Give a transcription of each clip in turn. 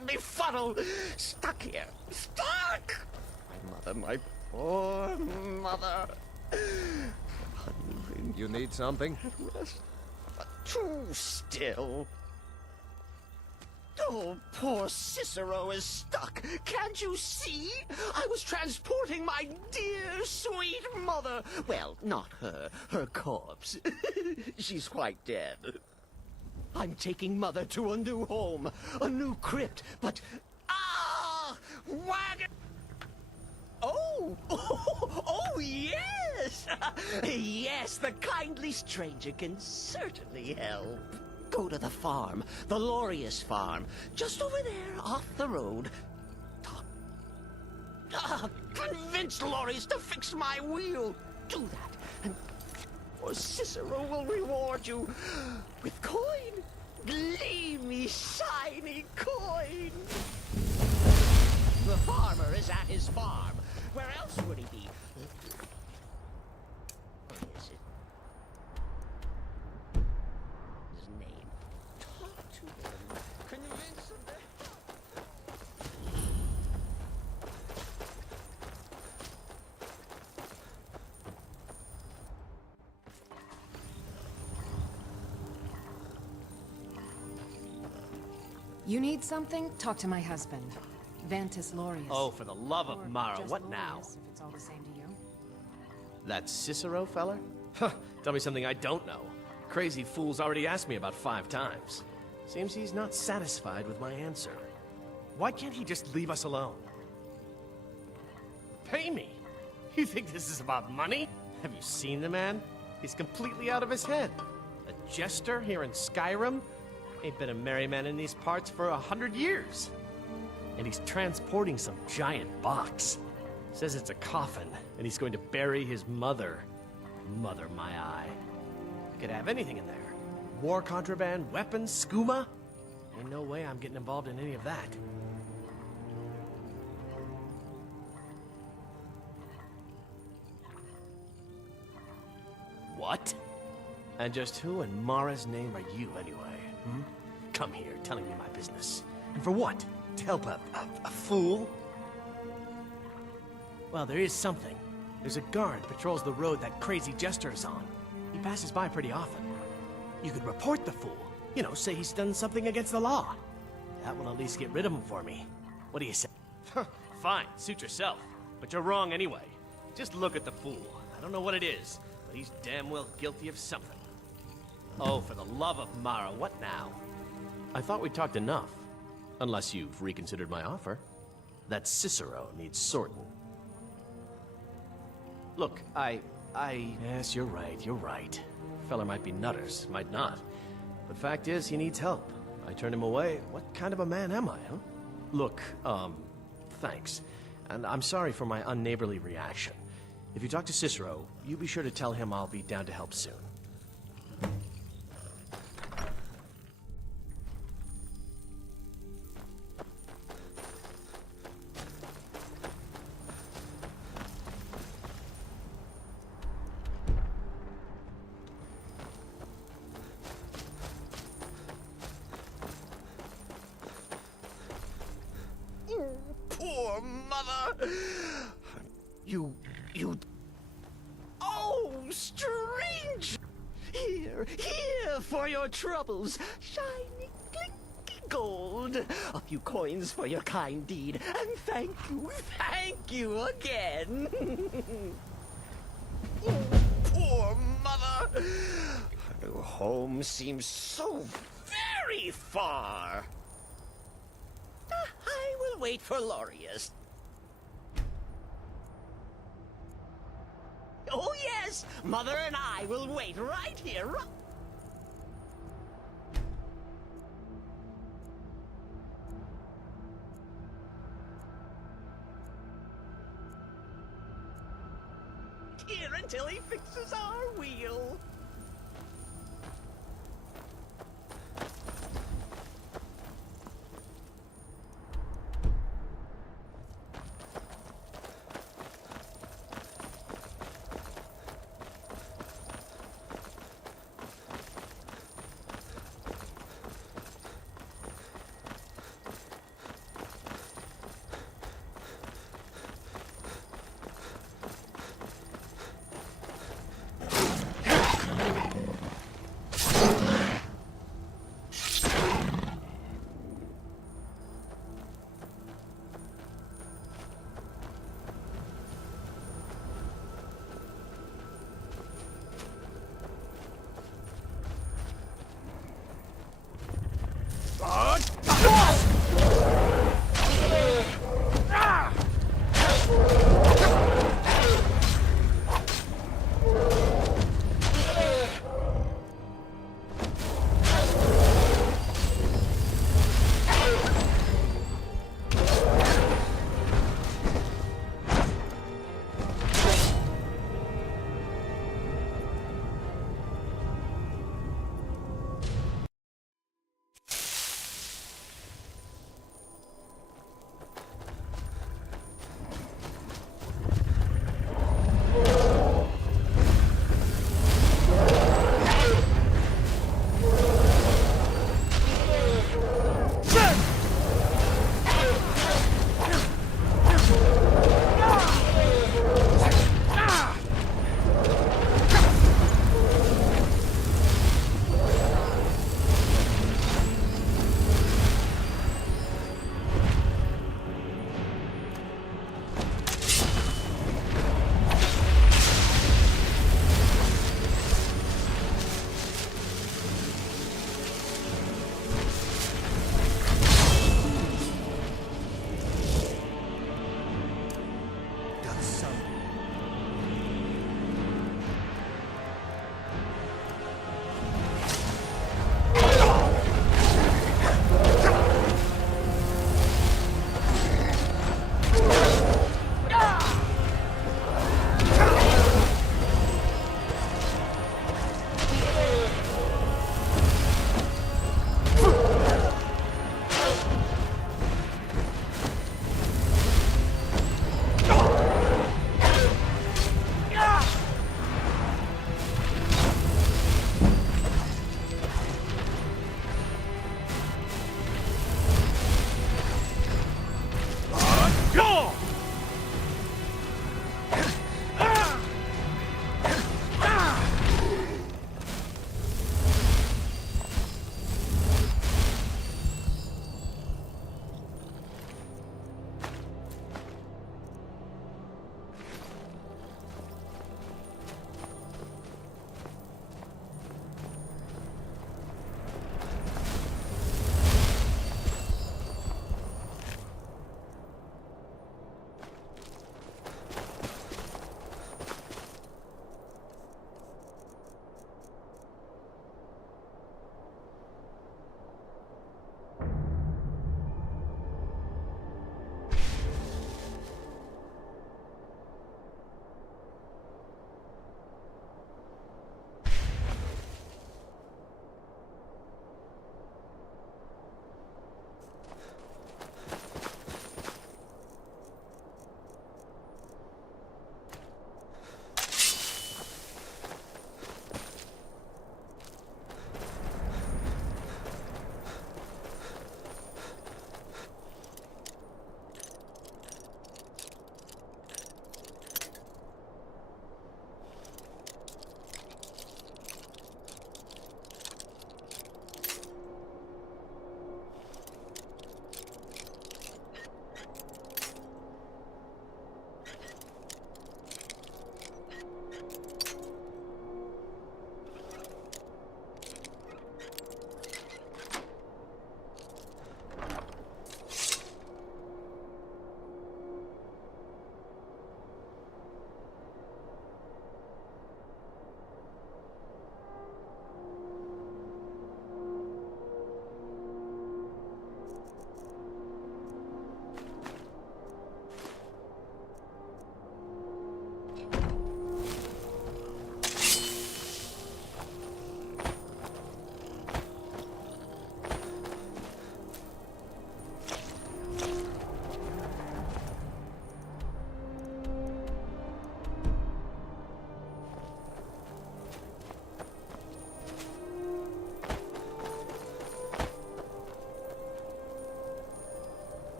and befuddled. Stuck here. Stuck! My mother, my poor mother. You need something? Rest, but too still. Oh, poor Cicero is stuck. Can't you see? I was transporting my dear, sweet mother. Well, not her. Her corpse. She's quite dead. I'm taking Mother to a new home, a new crypt, but... Ah! Wagon! Oh! Oh, yes! Yes, the kindly stranger can certainly help. Go to the farm, the Laureus farm, just over there, off the road. Convince Laureus to fix my wheel. Do that, and or Cicero will reward you with coin. Gleamy, shiny coin. The farmer is at his farm. Where else would he be? Where is it? His name. Talk to him. Convince him that... You need something? Talk to my husband. Ventus Laureus. Oh, for the love of Or Mara, just what Laureus, now? If it's all the same to you. That Cicero feller? Huh, tell me something I don't know. Crazy fool's already asked me about 5 times. Seems he's not satisfied with my answer. Why can't he just leave us alone? Pay me? You think this is about money? Have you seen the man? He's completely out of his head. A jester here in Skyrim? Ain't been a merry man in these parts for 100 years. And he's transporting some giant box. Says it's a coffin, and he's going to bury his mother. Mother, my eye. Could have anything in there. War contraband, weapons, skooma. Ain't no way I'm getting involved in any of that. What? And just who in Mara's name are you, anyway? Hmm? Come here, telling me my business. And for what? To help a fool? Well, there is something. There's a guard patrols the road that crazy jester is on. He passes by pretty often. You could report the fool. You know, say he's done something against the law. That will at least get rid of him for me. What do you say? Fine, suit yourself. But you're wrong anyway. Just look at the fool. I don't know what it is, but he's damn well guilty of something. Oh, for the love of Mara, what now? I thought we talked enough. Unless you've reconsidered my offer. That Cicero needs sorting. Look, Yes, you're right. Feller might be nutters, might not. But fact is, he needs help. I turned him away. What kind of a man am I, huh? Look, thanks. And I'm sorry for my unneighborly reaction. If you talk to Cicero, you be sure to tell him I'll be down to help soon. Poor mother! You... Oh, strange! Here for your troubles. Shiny, clinky gold. A few coins for your kind deed. And thank you again. Oh, poor mother! Her new home seems so very far. I will wait for Laureus. Oh, yes! Mother and I will wait right here. Here until he fixes our wheel.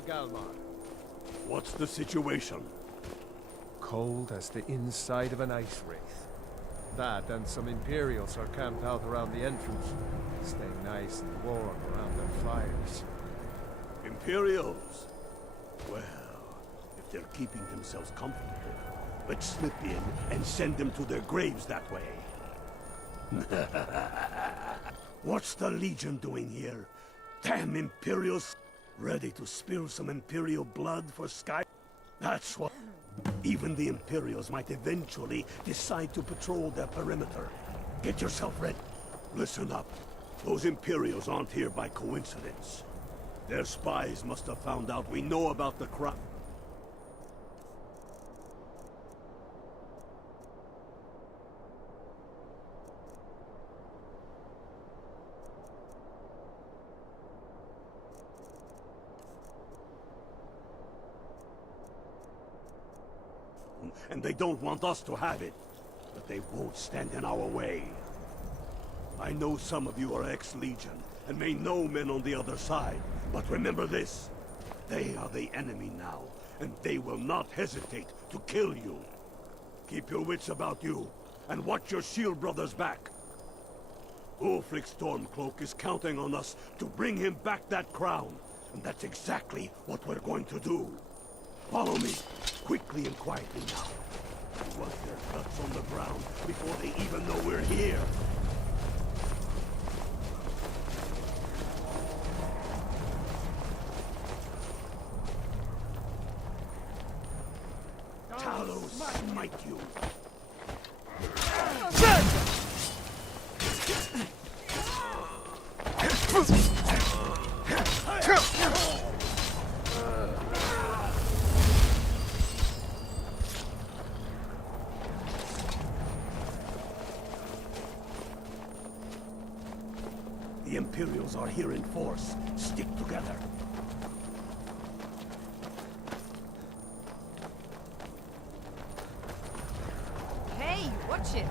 Galmar. What's the situation? Cold as the inside of an ice wraith. That and some Imperials are camped out around the entrance, staying nice and warm around their fires. Imperials? Well, if they're keeping themselves comfortable, let's slip in and send them to their graves that way. What's the Legion doing here? Damn Imperials! Ready to spill some Imperial blood for Sky? That's what... Even the Imperials might eventually decide to patrol their perimeter. Get yourself ready. Listen up. Those Imperials aren't here by coincidence. Their spies must have found out we know about the crime. And they don't want us to have it. But they won't stand in our way. I know some of you are ex-Legion, and may know men on the other side. But remember this. They are the enemy now, and they will not hesitate to kill you. Keep your wits about you, and watch your shield brothers back. Ulfric Stormcloak is counting on us to bring him back that crown. And that's exactly what we're going to do. Follow me, quickly and quietly now. We want their guts on the ground before they even know we're here. Talos smite you. The Imperials are here in force. Stick together. Hey, watch it!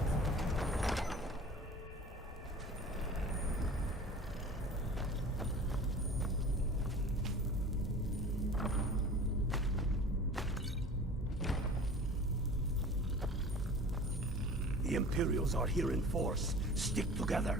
The Imperials are here in force. Stick together.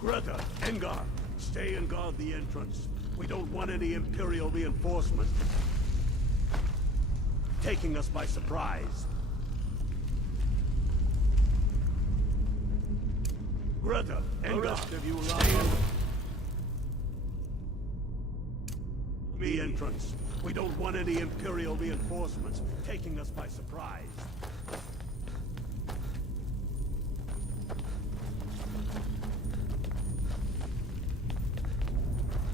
Greta, Engar, stay and guard the entrance. We don't want any Imperial reinforcements taking us by surprise. Greta, Engar, the rest of you lie. The entrance. We don't want any Imperial reinforcements taking us by surprise.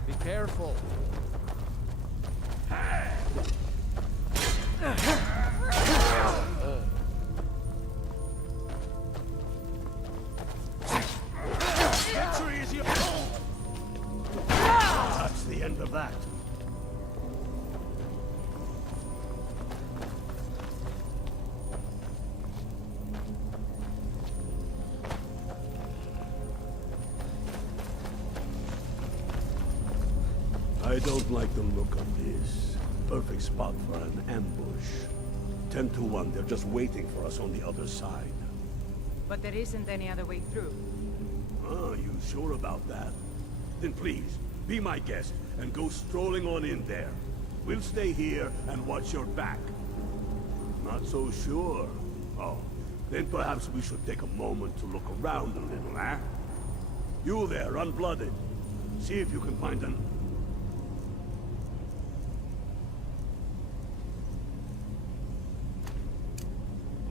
Be careful. Victory is your... That's the end of that. I don't like the look of this. Perfect spot for an ambush. 10 to 1, they're just waiting for us on the other side. But there isn't any other way through. Oh, you sure about that? Then please, be my guest and go strolling on in there. We'll stay here and watch your back. Not so sure. Oh, then perhaps we should take a moment to look around a little, eh? You there, unblooded. See if you can find a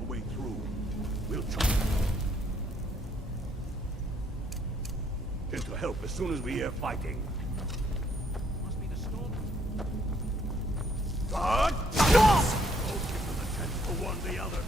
way through. We'll try. To help as soon as we hear fighting. Must be the storm. God! Both give them a chance to one the other.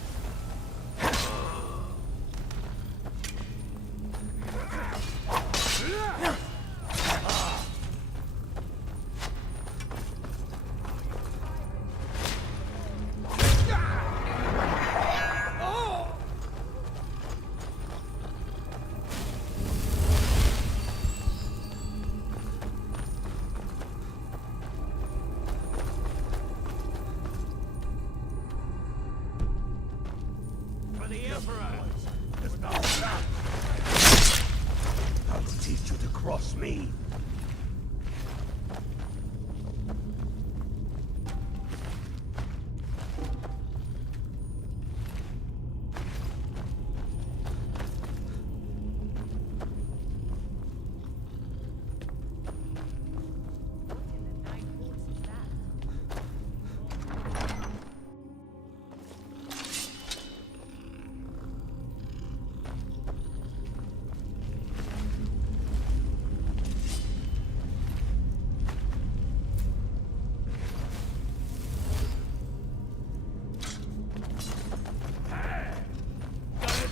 I'll teach you to cross me.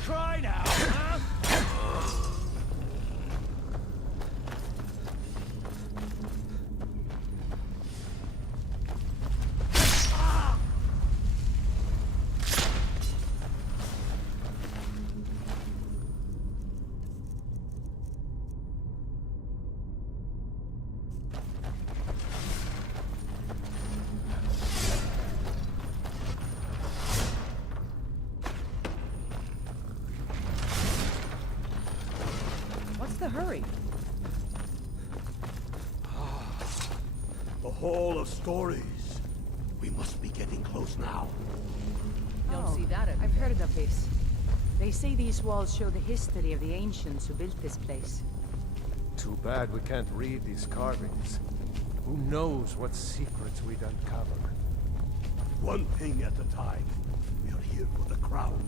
Try now, huh? What's the hurry? The Hall of Stories. We must be getting close now. Don't see that I've heard of this. They say these walls show the history of the ancients who built this place. Too bad we can't read these carvings. Who knows what secrets we'd uncover? One thing at a time. We are here for the crown.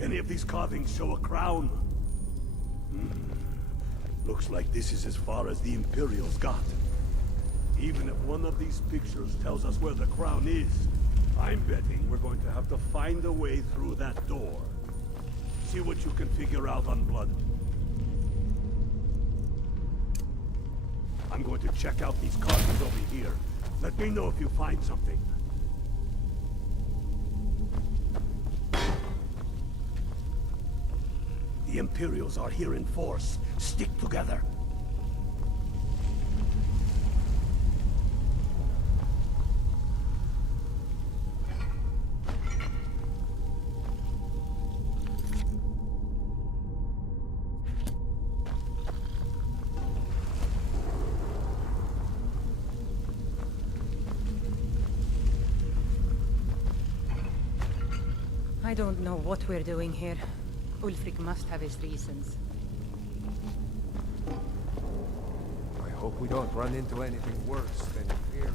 Any of these carvings show a crown? Looks like this is as far as the Imperials got. Even if one of these pictures tells us where the crown is, I'm betting we're going to have to find a way through that door. See what you can figure out on Blood. I'm going to check out these carvings over here. Let me know if you find something. The Imperials are here in force. Stick together. I don't know what we're doing here. Ulfric must have his reasons. I hope we don't run into anything worse than Imperials.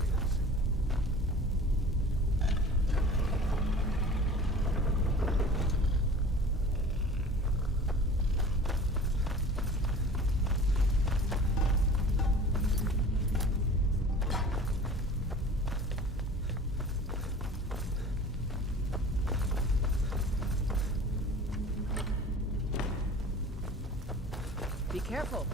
Be careful.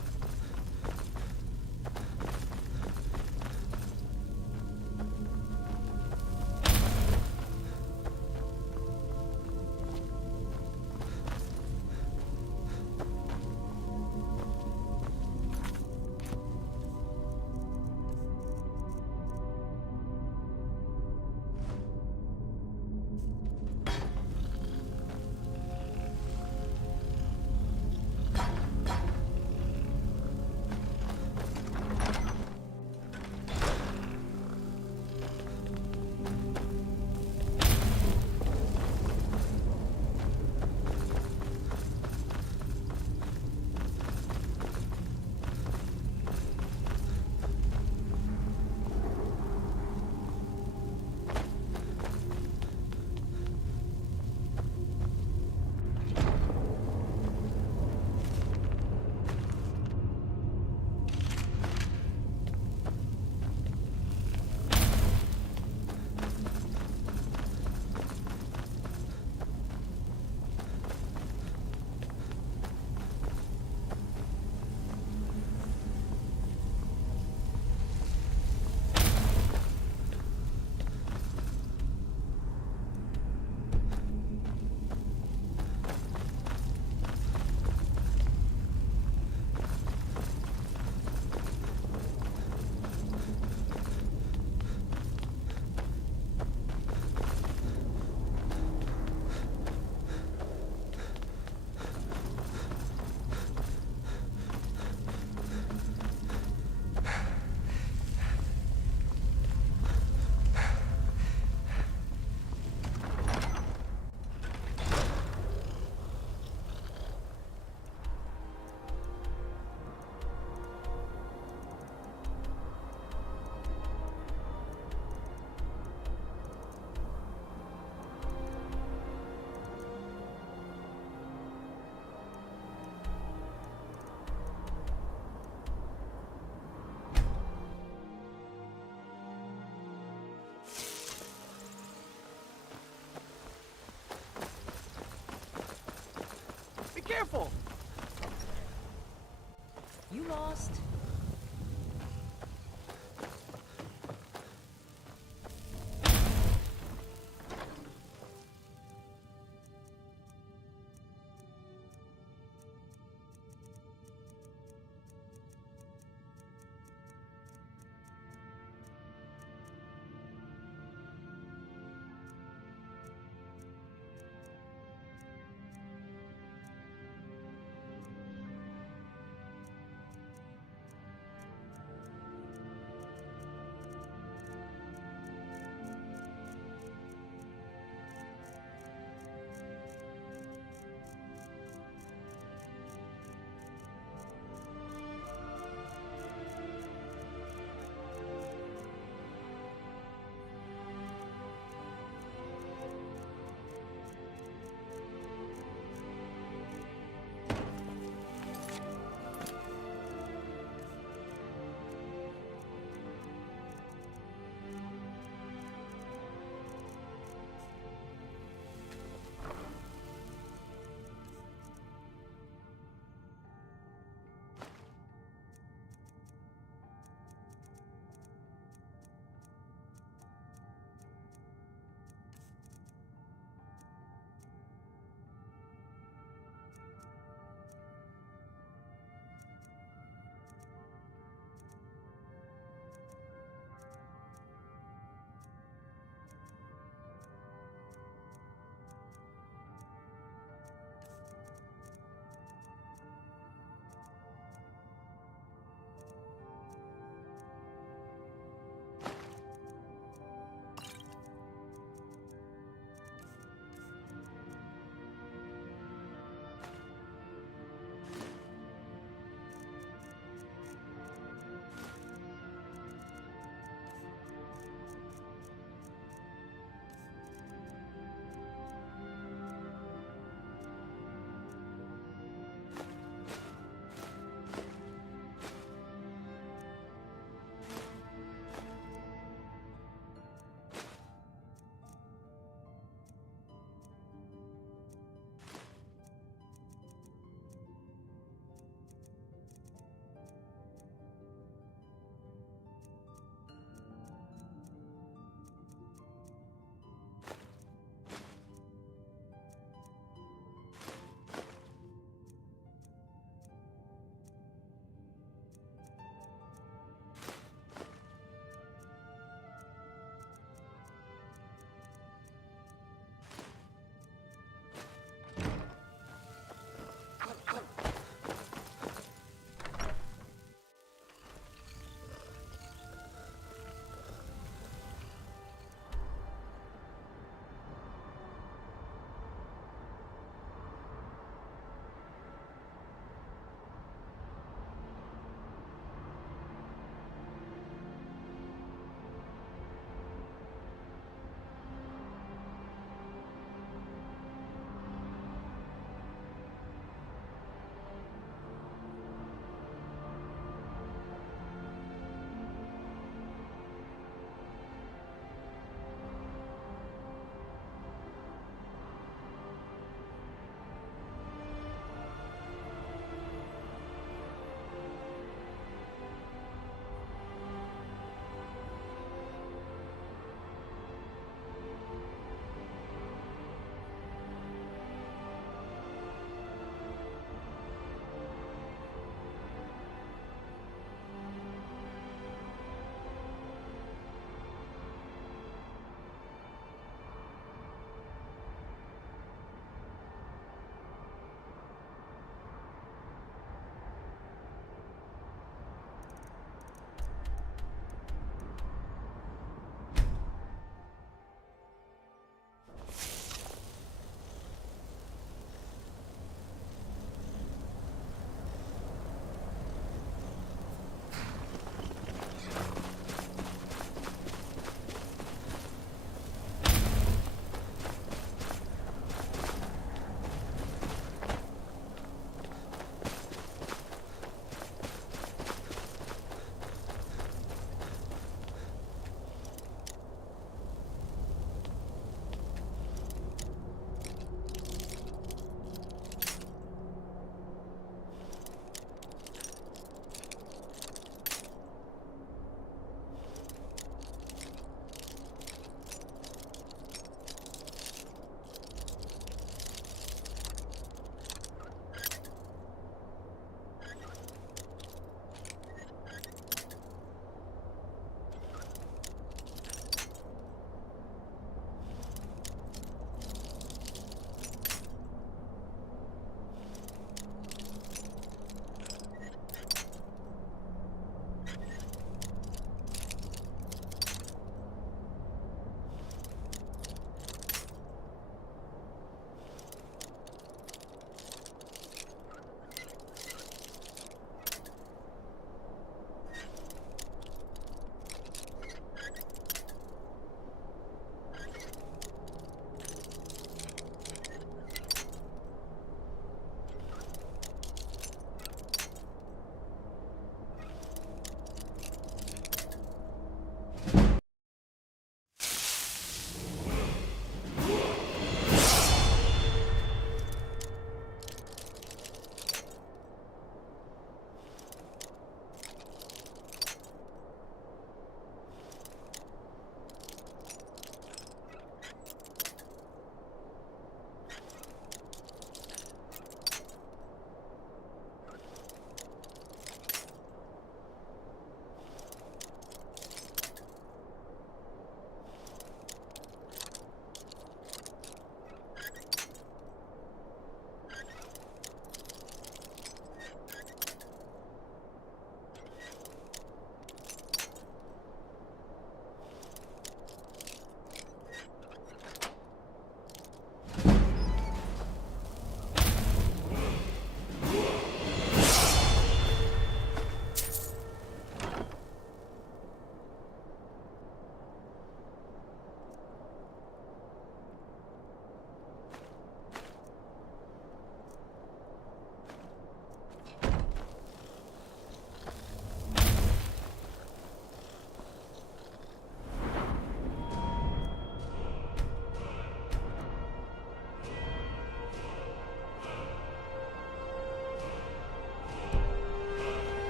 careful! You lost?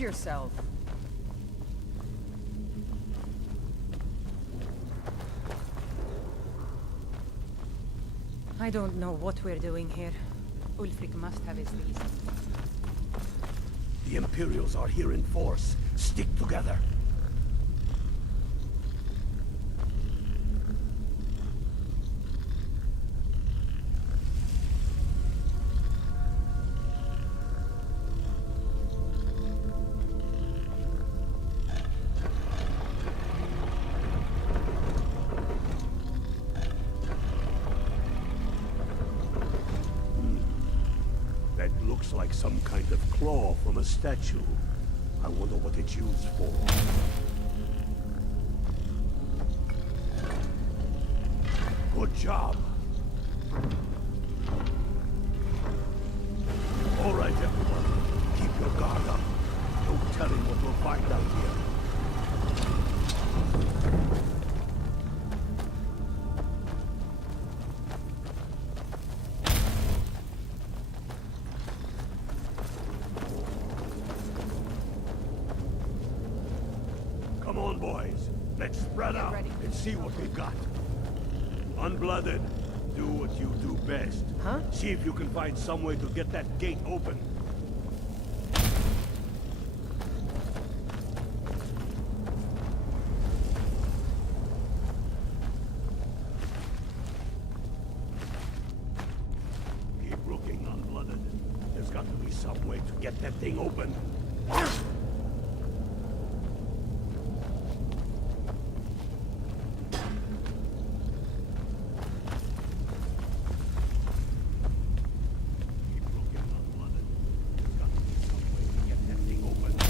yourself. I don't know what we're doing here. Ulfric must have his reasons. The Imperials are here in force. Stick together. That looks like some kind of claw from a statue. I wonder what it's used for. Good job. All right, everyone. Keep your guard up. No telling what we'll find out here. Come on, boys. Let's spread out ready. and see what we've got. Unblooded, do what you do best. Huh? See if you can find some way to get that gate open. Keep looking, Unblooded. There's got to be some way to get that thing open. Keep looking, Unblooded. There's got to be some way to get that thing open.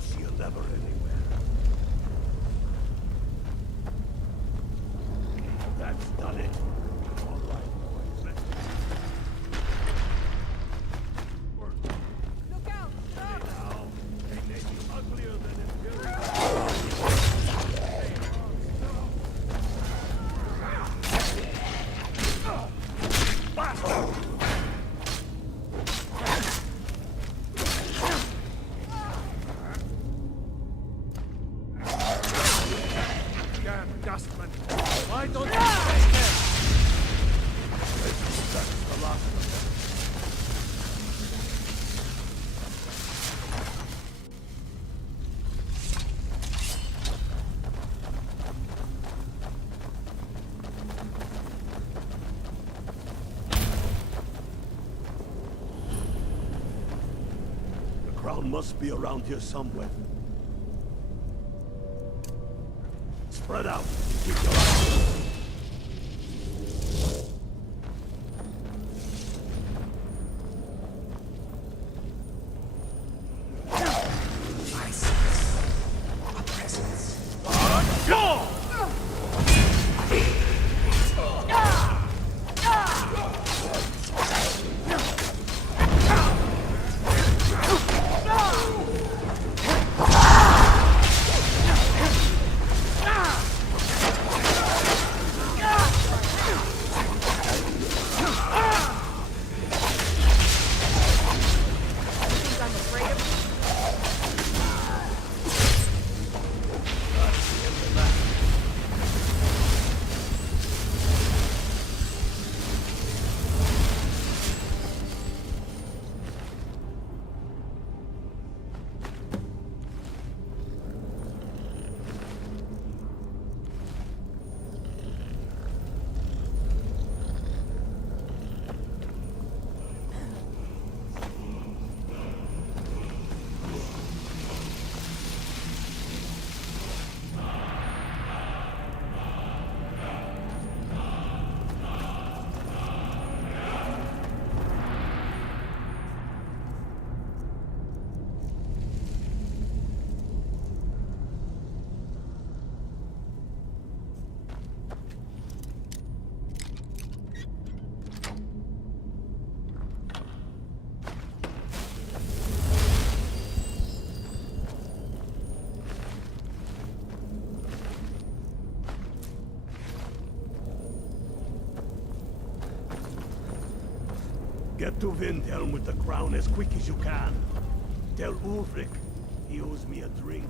See a lever anywhere. That's done it. All right, boys, let's work. Look out! Stop! Now, they may be uglier than Imperial. Damn dustman! Why don't you take them? That's the last of them. The crown must be around here somewhere. Spread out. Keep your eyes open. Get to Windhelm with the crown as quick as you can. Tell Ulfric he owes me a drink.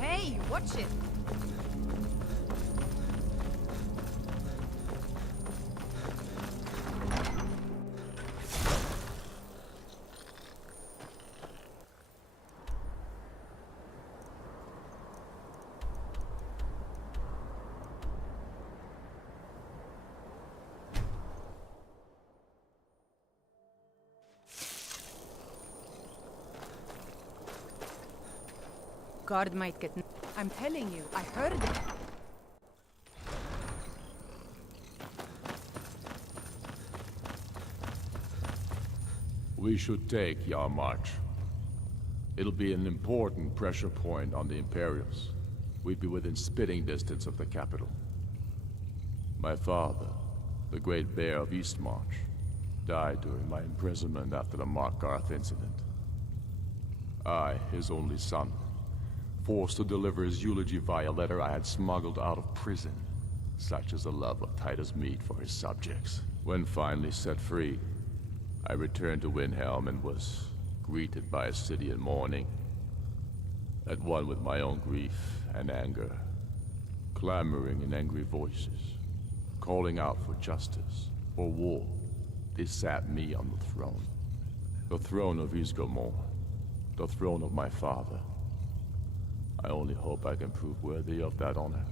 Hey, watch it! Guard might get... I'm telling you, I heard it. We should take Yarmarch. It'll be an important pressure point on the Imperials. We'd be within spitting distance of the capital. My father, the Great Bear of Eastmarch, died during my imprisonment after the Markarth incident. I, his only son, forced to deliver his eulogy via letter I had smuggled out of prison. Such is the love of Titus meat for his subjects. When finally set free, I returned to Windhelm and was greeted by a city in mourning, at one with my own grief and anger, clamoring in angry voices, calling out for justice, for war. They sat me on the throne of Ysgramor, the throne of my father. I only hope I can prove worthy of that honor.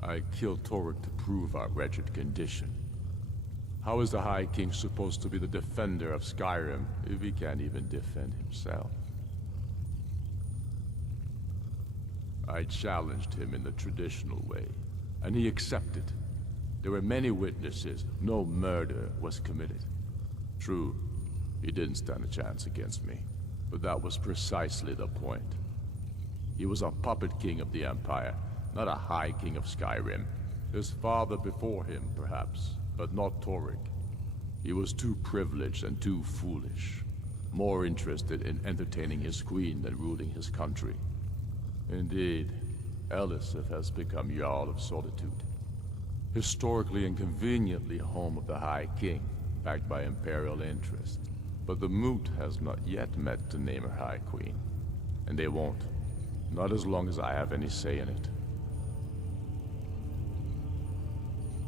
I killed Torrik to prove our wretched condition. How is the High King supposed to be the defender of Skyrim if he can't even defend himself? I challenged him in the traditional way, and he accepted. There were many witnesses. No murder was committed. True, he didn't stand a chance against me. But that was precisely the point. He was a puppet king of the Empire, not a High King of Skyrim. His father before him, perhaps, but not Torrik. He was too privileged and too foolish. More interested in entertaining his queen than ruling his country. Indeed, Elisif has become Jarl of Solitude. Historically and conveniently home of the High King, backed by Imperial interest. But the Moot has not yet met to name her High Queen. And they won't. Not as long as I have any say in it.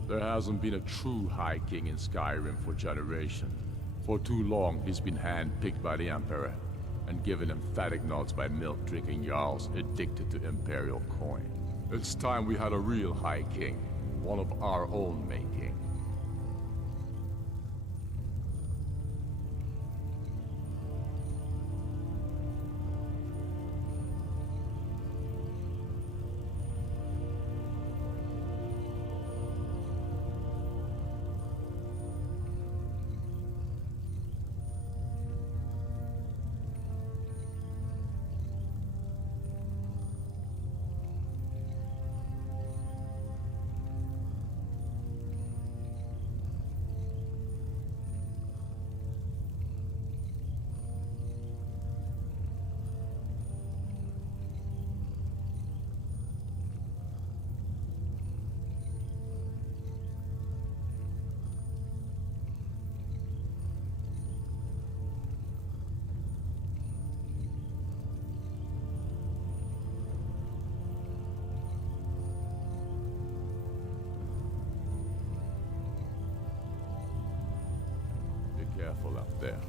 There hasn't been a true High King in Skyrim for generations. For too long, he's been hand-picked by the Emperor, and given emphatic nods by milk-drinking Jarls addicted to Imperial coin. It's time we had a real High King, one of our own making. Careful out there.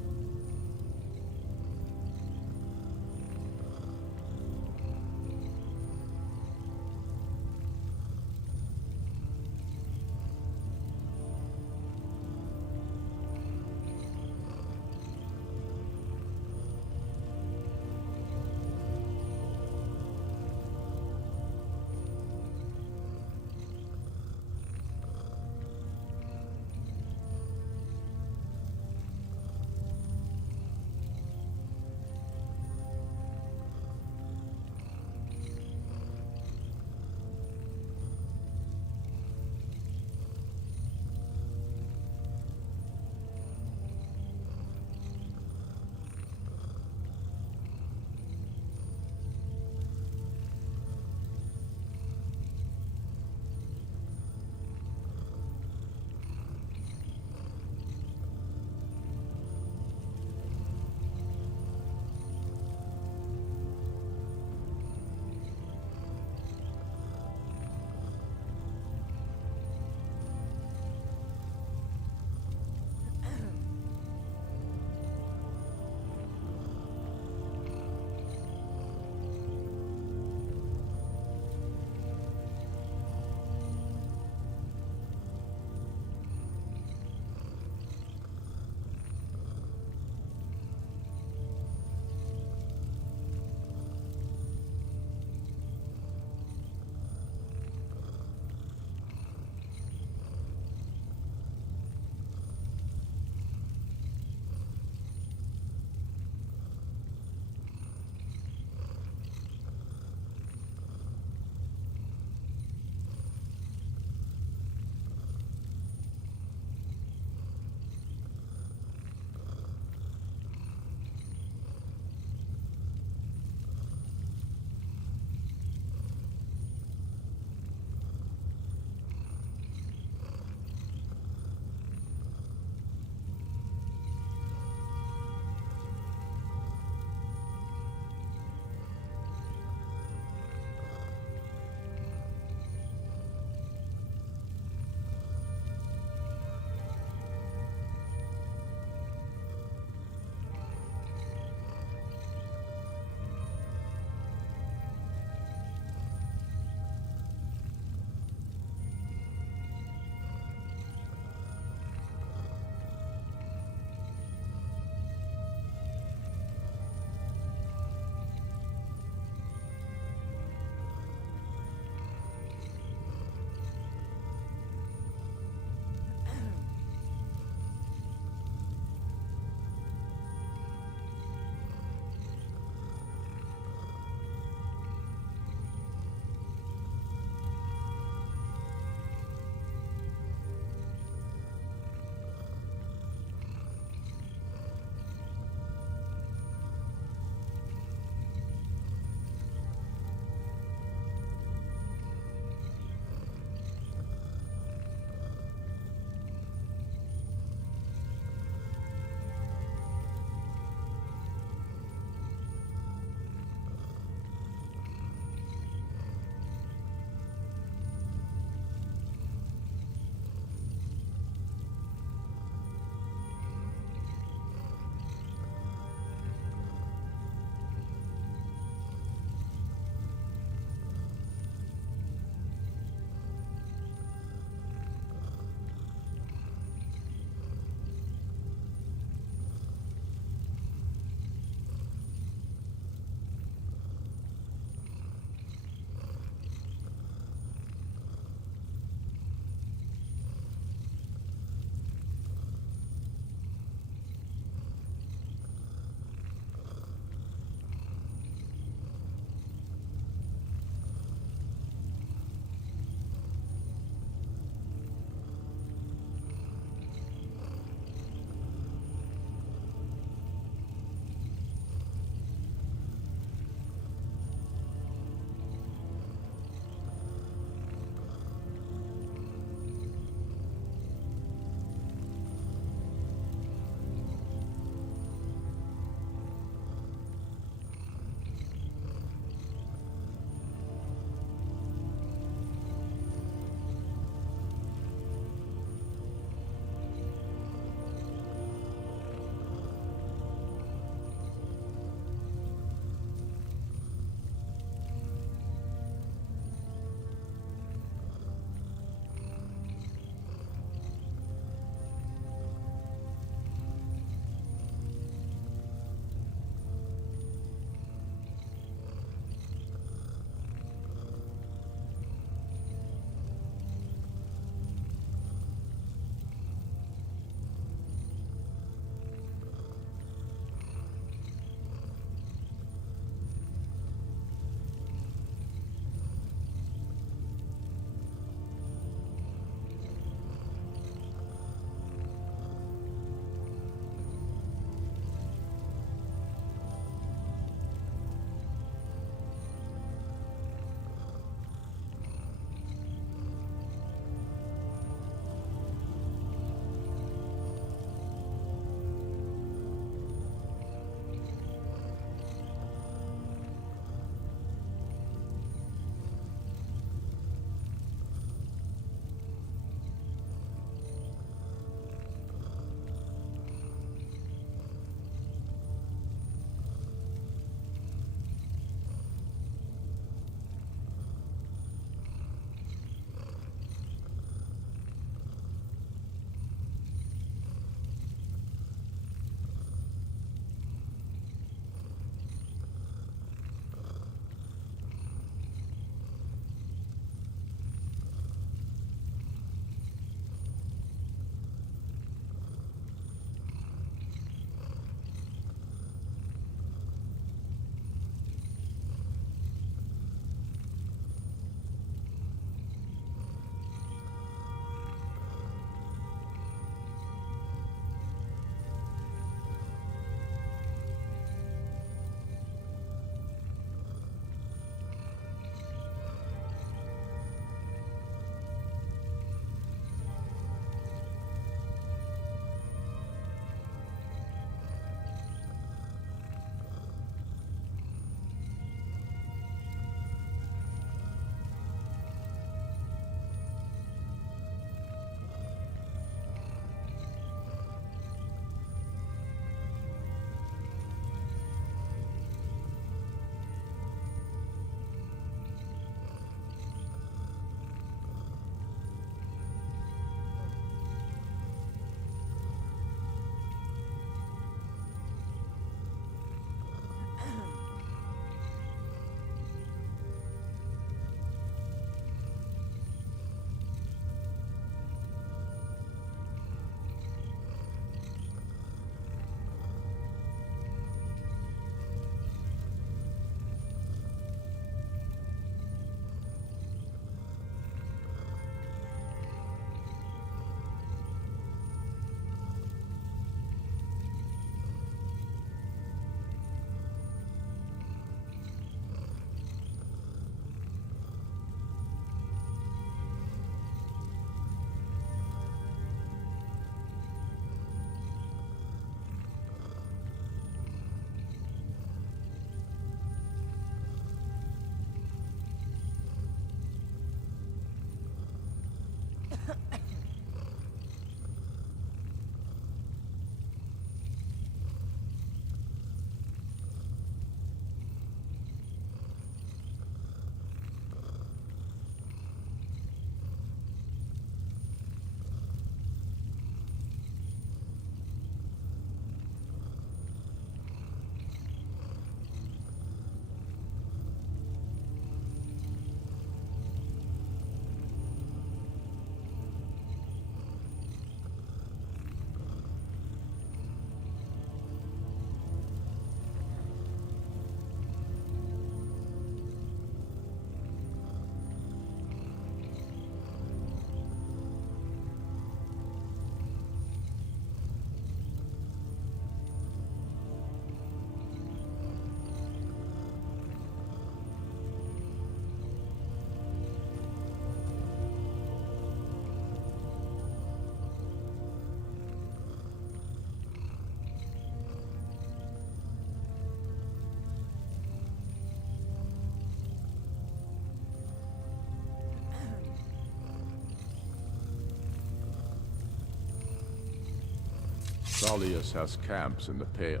Dalius has camps in the Pale,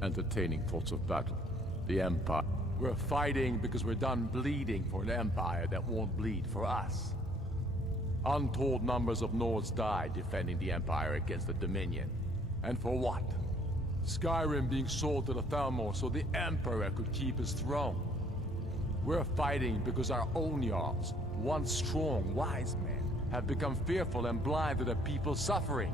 entertaining thoughts of battle. The Empire. We're fighting because we're done bleeding for an Empire that won't bleed for us. Untold numbers of Nords died defending the Empire against the Dominion. And for what? Skyrim being sold to the Thalmor so the Emperor could keep his throne. We're fighting because our own Jarls, once strong, wise men, have become fearful and blind to the people's suffering.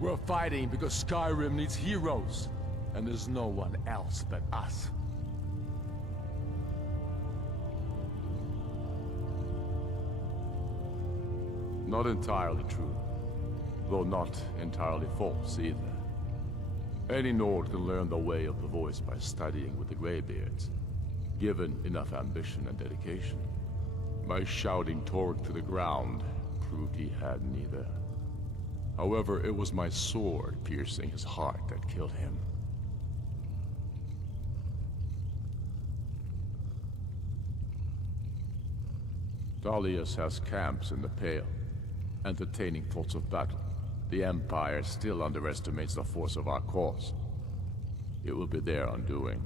We're fighting because Skyrim needs heroes, and there's no one else but us. Not entirely true, though not entirely false either. Any Nord can learn the way of the voice by studying with the Greybeards, given enough ambition and dedication. My shouting Torg to the ground proved he had neither. However, it was my sword piercing his heart that killed him. Dalius has camps in the Pale, entertaining thoughts of battle. The Empire still underestimates the force of our cause. It will be their undoing.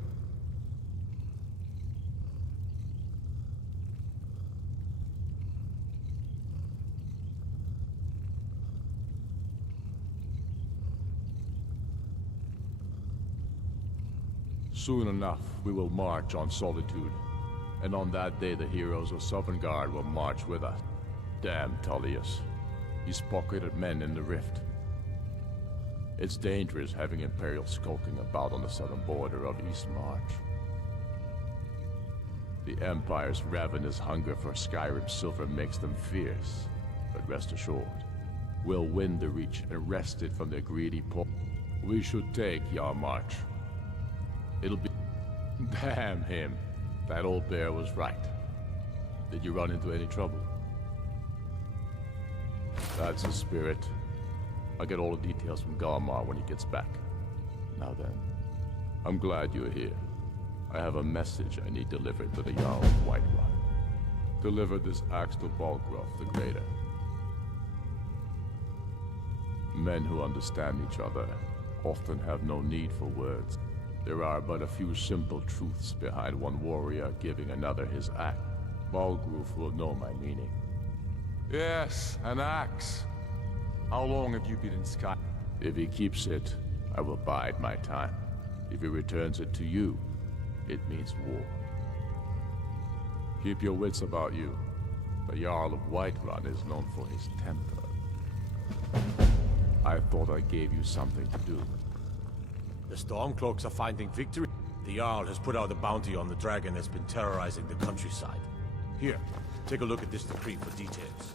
Soon enough, we will march on Solitude. And on that day, the heroes of Sovngarde will march with us. Damn Tullius. He's pocketed men in the Rift. It's dangerous having Imperials skulking about on the southern border of East March. The Empire's ravenous hunger for Skyrim silver makes them fierce. But rest assured, we'll win the Reach and wrest it from their greedy paw. We should take Yarmarch. It'll be... Damn him. That old bear was right. Did you run into any trouble? That's the spirit. I'll get all the details from Galmar when he gets back. Now then, I'm glad you're here. I have a message I need delivered to the Jarl of Whiterun. Deliver this axe to Balgruuf the Greater. Men who understand each other often have no need for words. There are but a few simple truths behind one warrior giving another his axe. Balgruuf will know my meaning. Yes, an axe. How long have you been in Sky? If he keeps it, I will bide my time. If he returns it to you, it means war. Keep your wits about you. The Jarl of Whiterun is known for his temper. I thought I gave you something to do. The Stormcloaks are finding victory. The Jarl has put out a bounty on the dragon that's been terrorizing the countryside. Here, take a look at this decree for details.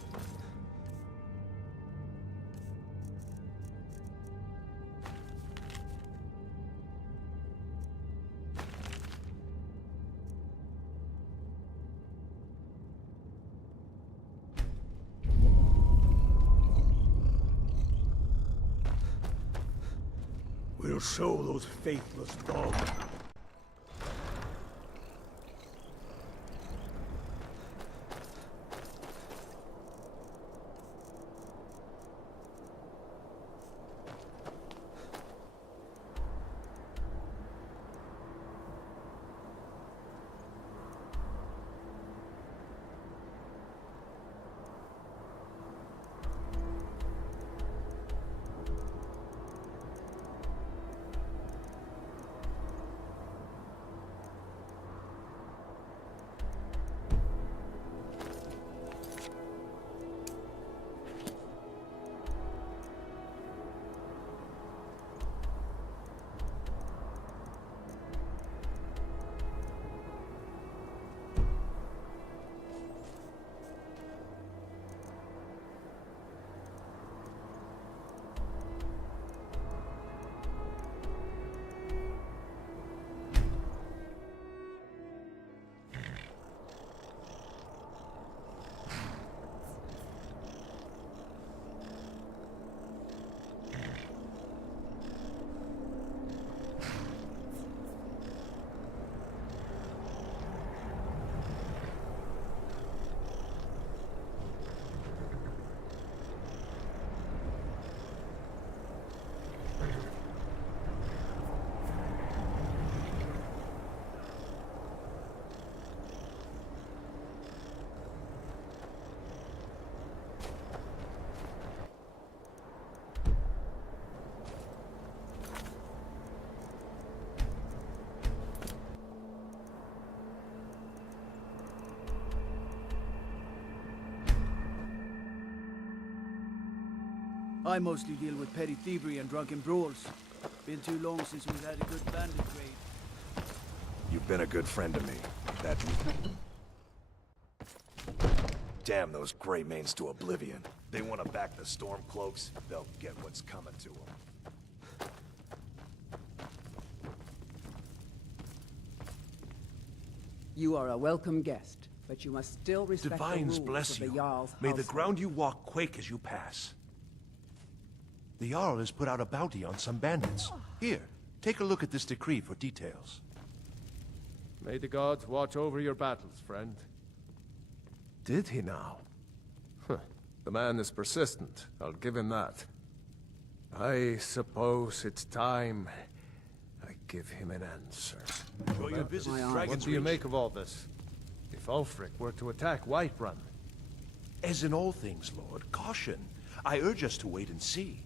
We'll show those faithless dogs. I mostly deal with petty thievery and drunken brawls. Been too long since we've had a good bandit raid. You've been a good friend to me. That... Damn those Grey Manes to oblivion. They want to back the Stormcloaks, they'll get what's coming to them. You are a welcome guest, but you must still respect the Divines rules bless of the you. Jarl's May the household. ground you walk quake as you pass. The Jarl has put out a bounty on some bandits. Here, take a look at this decree for details. May the gods watch over your battles, friend. Did he now? Huh. The man is persistent, I'll give him that. I suppose it's time I give him an answer. Enjoy your visit to What Dragon's do you Reach. make of all this? If Ulfric were to attack Whiterun, As in all things, Lord, caution. I urge us to wait and see.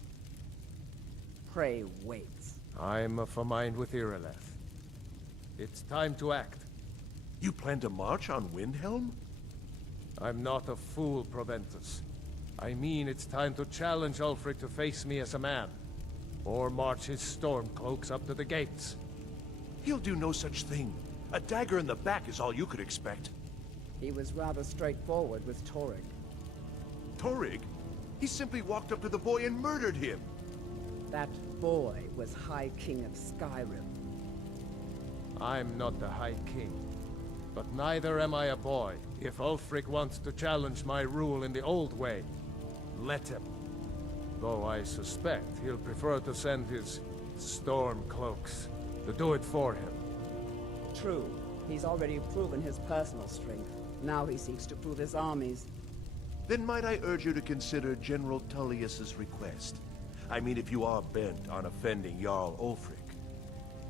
Pray wait. I'm of a mind with Irileth. It's time to act. You plan to march on Windhelm? I'm not a fool, Proventus. I mean it's time to challenge Ulfric to face me as a man. Or march his Stormcloaks up to the gates. He'll do no such thing. A dagger in the back is all you could expect. He was rather straightforward with Torrig. Torrig? He simply walked up to the boy and murdered him. That boy was High King of Skyrim. I'm not the High King. But neither am I a boy. If Ulfric wants to challenge my rule in the old way, let him. Though I suspect he'll prefer to send his Stormcloaks to do it for him. True. He's already proven his personal strength. Now he seeks to prove his armies. Then might I urge you to consider General Tullius's request? I mean, if you are bent on offending Jarl Ulfric.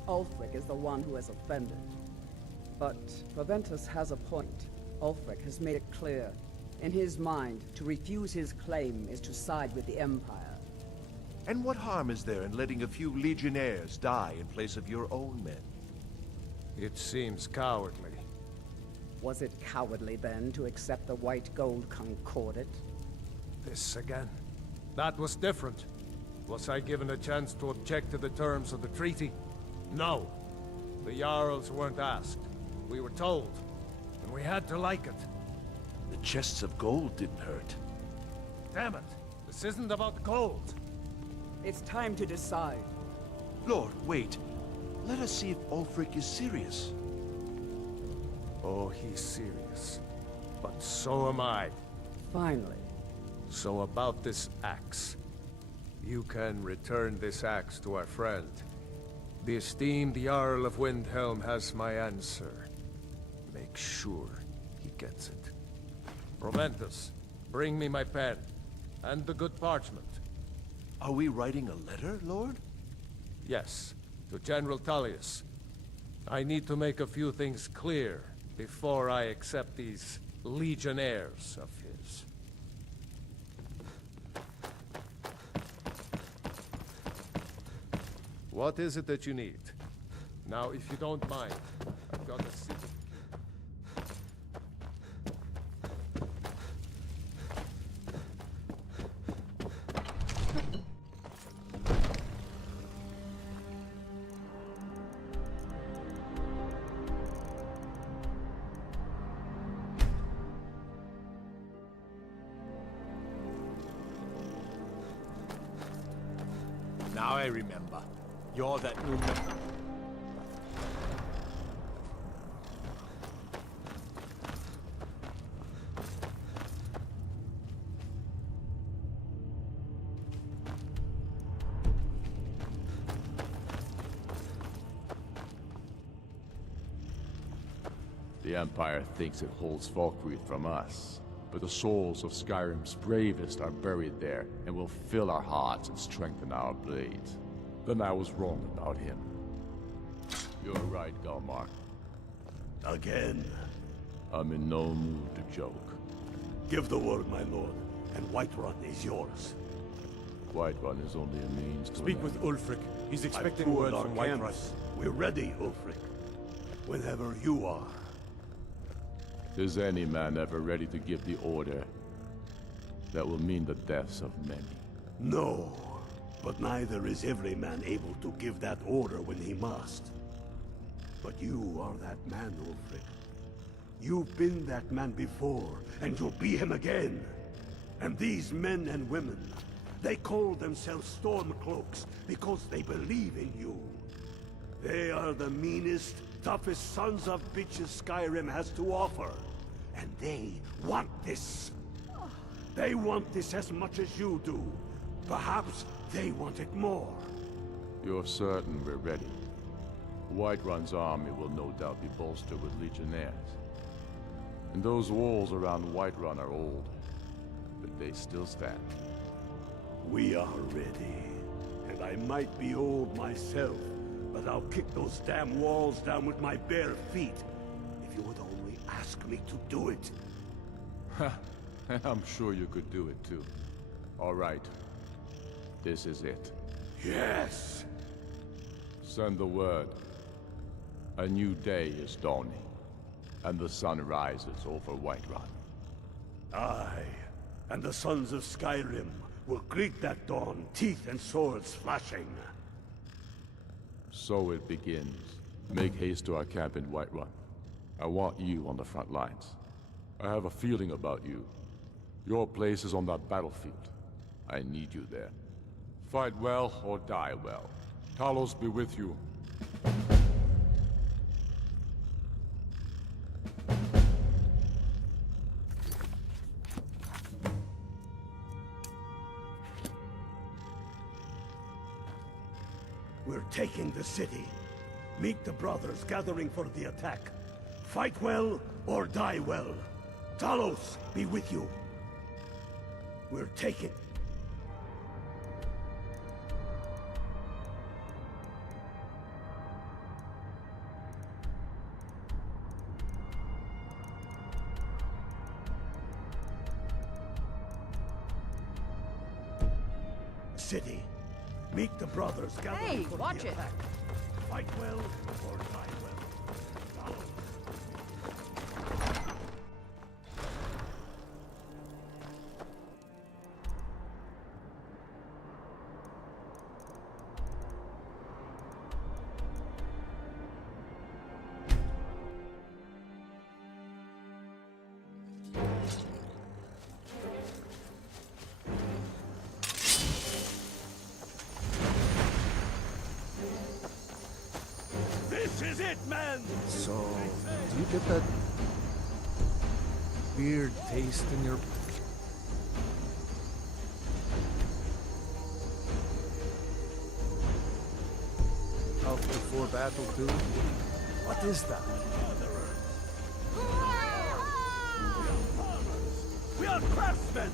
Ulfric is the one who has offended. But Proventus has a point. Ulfric has made it clear. In his mind, to refuse his claim is to side with the Empire. And what harm is there in letting a few legionnaires die in place of your own men? It seems cowardly. Was it cowardly then to accept the white gold concordat? This again. That was different. Was I given a chance to object to the terms of the treaty? No. The Jarls weren't asked. We were told. And we had to like it. The chests of gold didn't hurt. Damn it! This isn't about gold! It's time to decide. Lord, wait. Let us see if Ulfric is serious. Oh, he's serious. But so am I. Finally. So about this axe. You can return this axe to our friend. The esteemed Jarl of Windhelm has my answer. Make sure he gets it. Proventus, bring me my pen. And the good parchment. Are we writing a letter, Lord? Yes, to General Tullius. I need to make a few things clear before I accept these legionnaires of his. What is it that you need? Now, if you don't mind, I've got a secret. Now I remember. You're that new member. The Empire thinks it holds Valkyrie from us, but the souls of Skyrim's bravest are buried there and will fill our hearts and strengthen our blades. Then I was wrong about him. You're right, Galmark. Again. I'm in no mood to joke. Give the word, my lord, and Whiterun is yours. Whiterun is only a means to Speak an with end. Ulfric. He's I've expecting toured word our from Whiterun. camps. We're ready, Ulfric. Whenever you are. Is any man ever ready to give the order that will mean the deaths of many? No, but neither is every man able to give that order when he must. But you are that man, Ulfric. You've been that man before, and you'll be him again. And these men and women, they call themselves Stormcloaks because they believe in you. They are the meanest, toughest sons of bitches Skyrim has to offer. And they want this. They want this as much as you do. Perhaps they want it more. You're certain we're ready? Whiterun's army will no doubt be bolstered with legionnaires. And those walls around Whiterun are old, but they still stand. We are ready. And I might be old myself, but I'll kick those damn walls down with my bare feet. If you would only ask me to do it. I'm sure you could do it too. All right. This is it. Yes! Send the word. A new day is dawning, and the sun rises over Whiterun. Aye, and the sons of Skyrim will greet that dawn, teeth and swords flashing. So it begins. Make haste to our camp in Whiterun. I want you on the front lines. I have a feeling about you. Your place is on that battlefield. I need you there. Fight well or die well. Talos be with you. We're taking the city. Meet the brothers gathering for the attack. Fight well or die well. Talos be with you. We're taking... City. Meet the brothers gathering for watch the it. attack. Fight well or die well. Talos. This is it, man! So, do you get that weird taste in your... Out before battle, dude? What is that? We are craftsmen!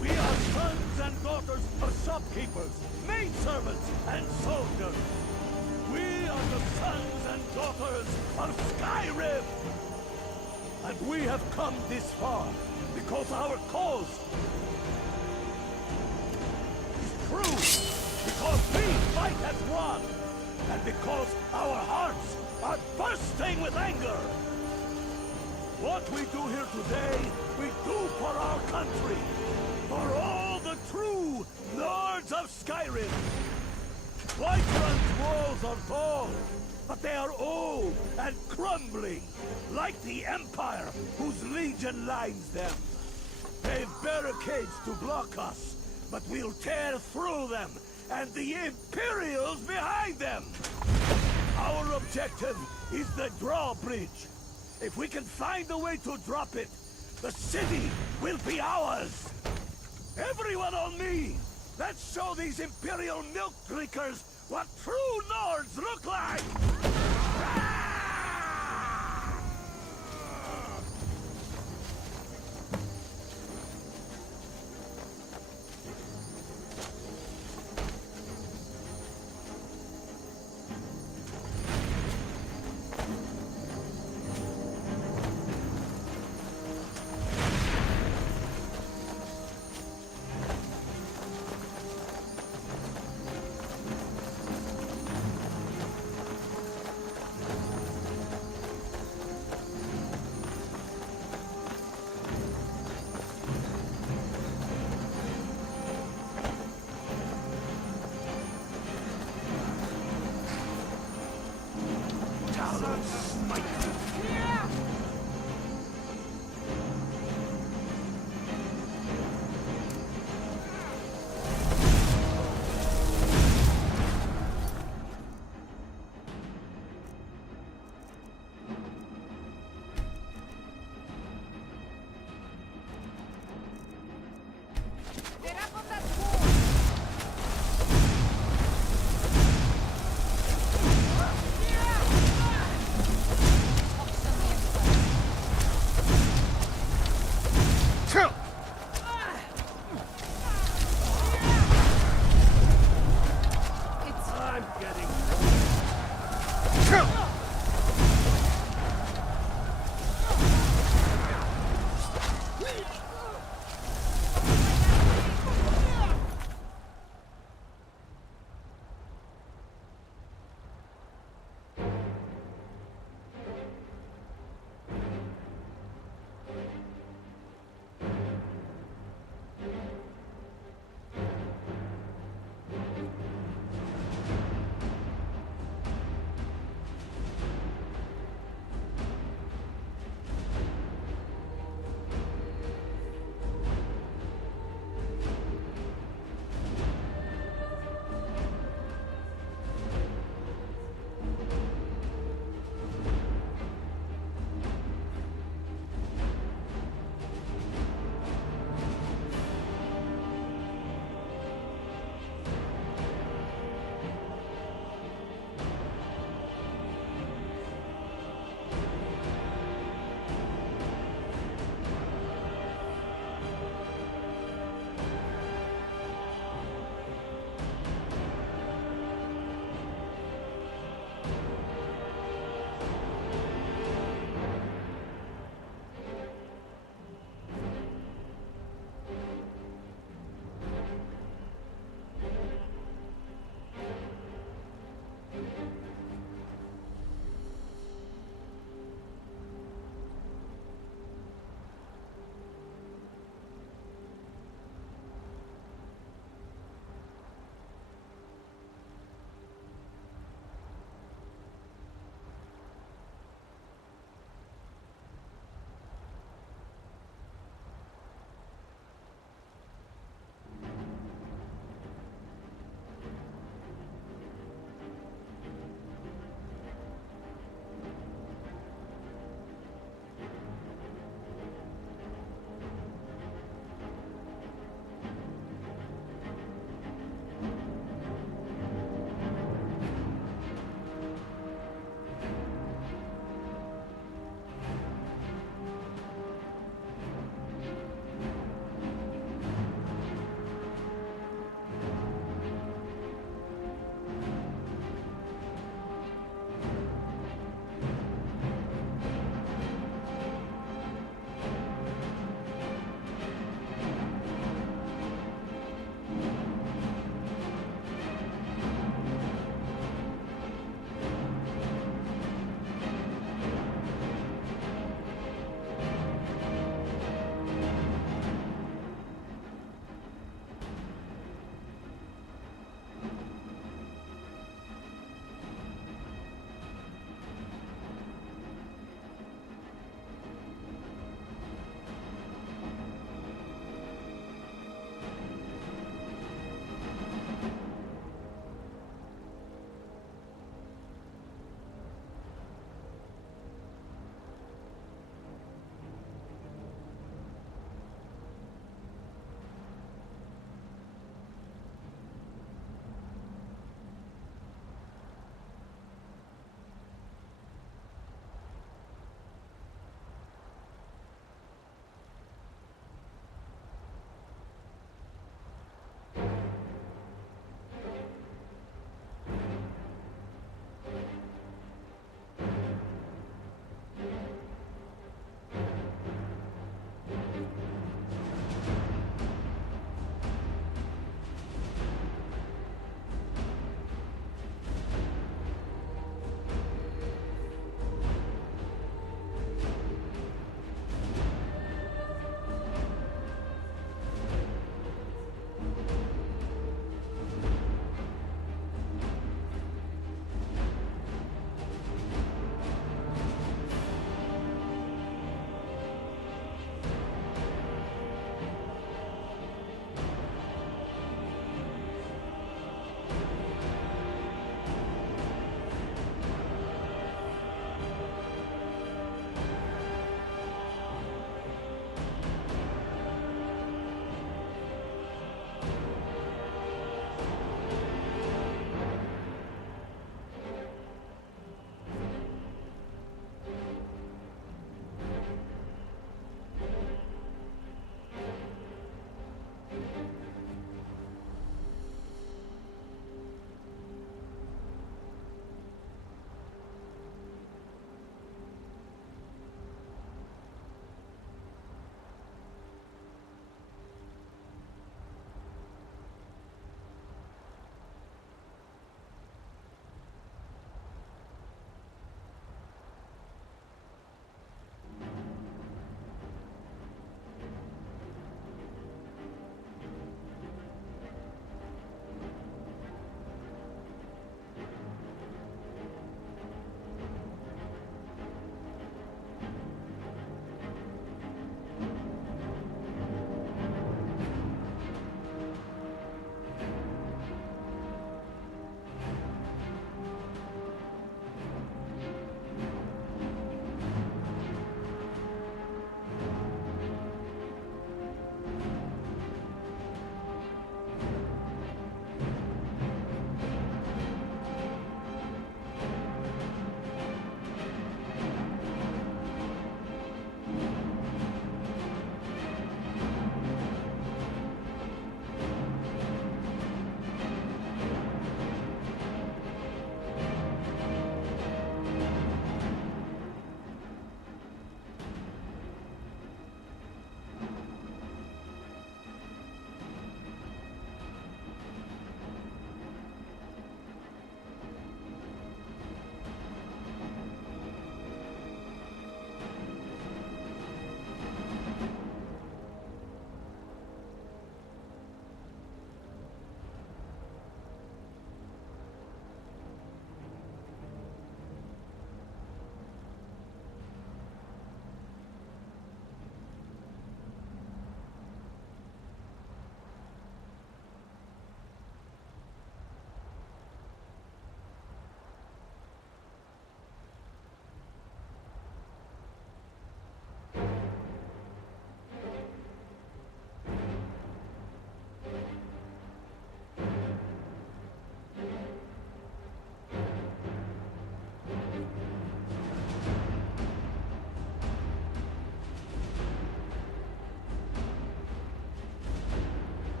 We are sons and daughters of shopkeepers, maidservants, and soldiers! We are the sons and daughters of Skyrim! And we have come this far because our cause is true! Because we fight as one! And because our hearts are bursting with anger! What we do here today, we do for our country! For all the true Lords of Skyrim! Whiterun's walls are tall, but they are old and crumbling, like the Empire whose legion lines them. They've barricades to block us, but we'll tear through them, and the Imperials behind them! Our objective is the drawbridge. If we can find a way to drop it, the city will be ours! Everyone on me! Let's show these Imperial milk drinkers what true Nords look like!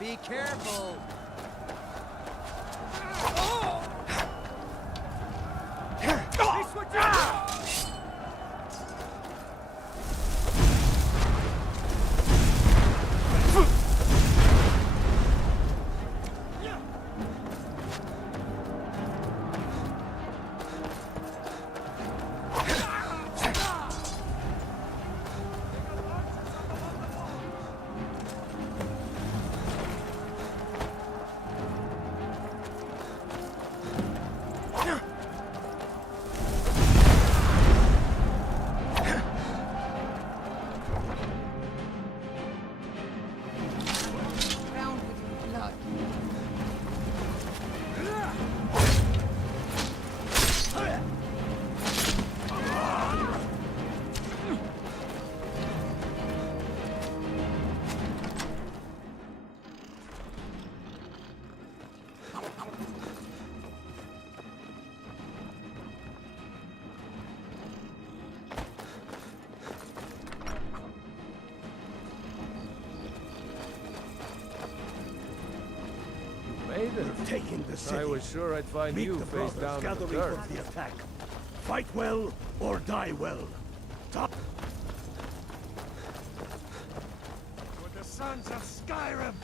Be careful! Drowned with your blood. Made it. Taking the city. I was sure I'd find Meet you the face brothers down in the gathering dirt. for the attack. Fight well or die well. Top. For the sons of Skyrim.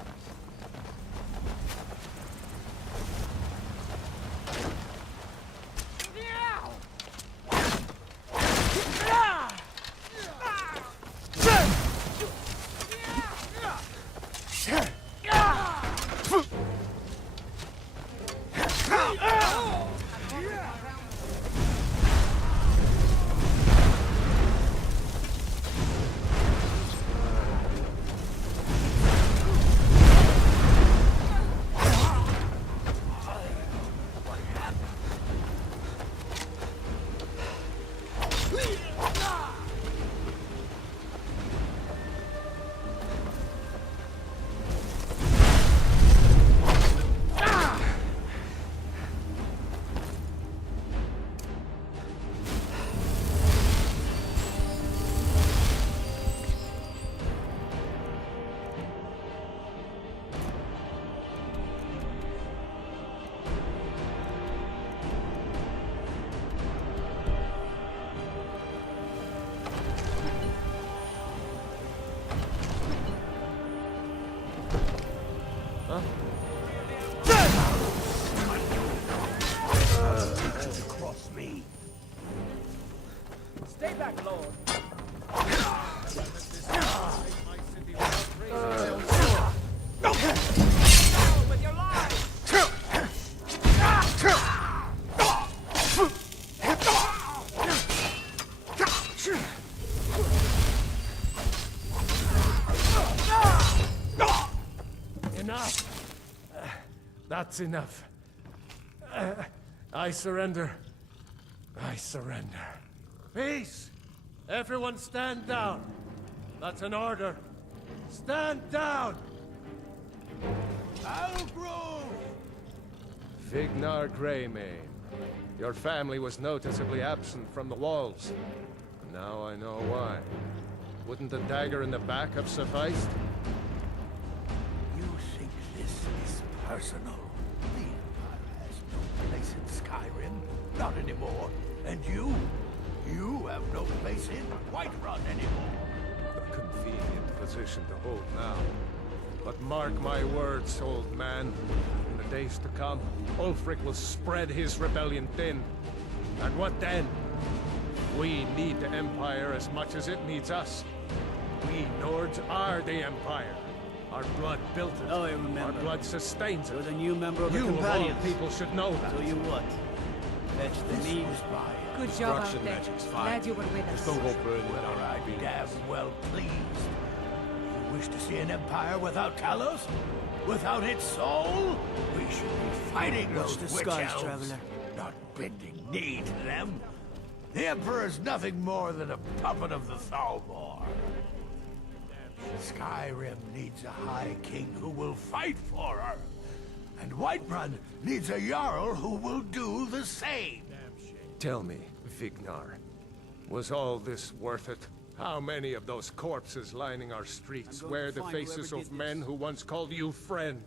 Across me. Stay back, Lord. With your lives! Enough! That's enough. I surrender. I surrender. Peace! Everyone stand down. That's an order. Stand down! Algrove! Vignar Greymane. Your family was noticeably absent from the walls. Now I know why. Wouldn't the dagger in the back have sufficed? You think this is personal? The Empire has no place in Skyrim. Not anymore. And you? You have no place in Whiterun anymore. A convenient position to hold now. But mark my words, old man. In the days to come, Ulfric will spread his rebellion thin. And what then? We need the Empire as much as it needs us. We Nords are the Empire. Our blood built it. Oh, I remember. Our blood sustains You're it. the new member of the You of all Companions. people should know that. So you what? Fetch the means by. Good job out Destruction there. magic's fine. Glad you were with Just us. don't go burning Well, down I'm our beans. damn well pleased. You wish to see an empire without Talos? Without its soul? We should be fighting Watch those the witch skies, elves, traveler. not bending knee to them. The Emperor is nothing more than a puppet of the Thalmor. Skyrim needs a High King who will fight for her. And Whiterun needs a Jarl who will do the same. Tell me, Vignar, was all this worth it? How many of those corpses lining our streets I'm going wear to the find faces whoever of did men this. who once called you friend?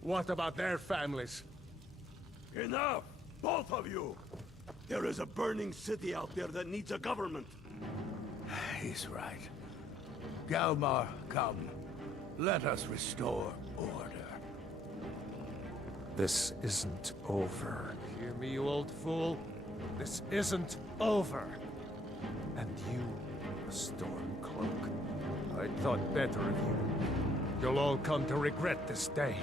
What about their families? Enough! Both of you! There is a burning city out there that needs a government. He's right. Galmar, come. Let us restore order. This isn't over. Hear me, you old fool? This isn't over. And you, a Stormcloak. I thought better of you. You'll all come to regret this day.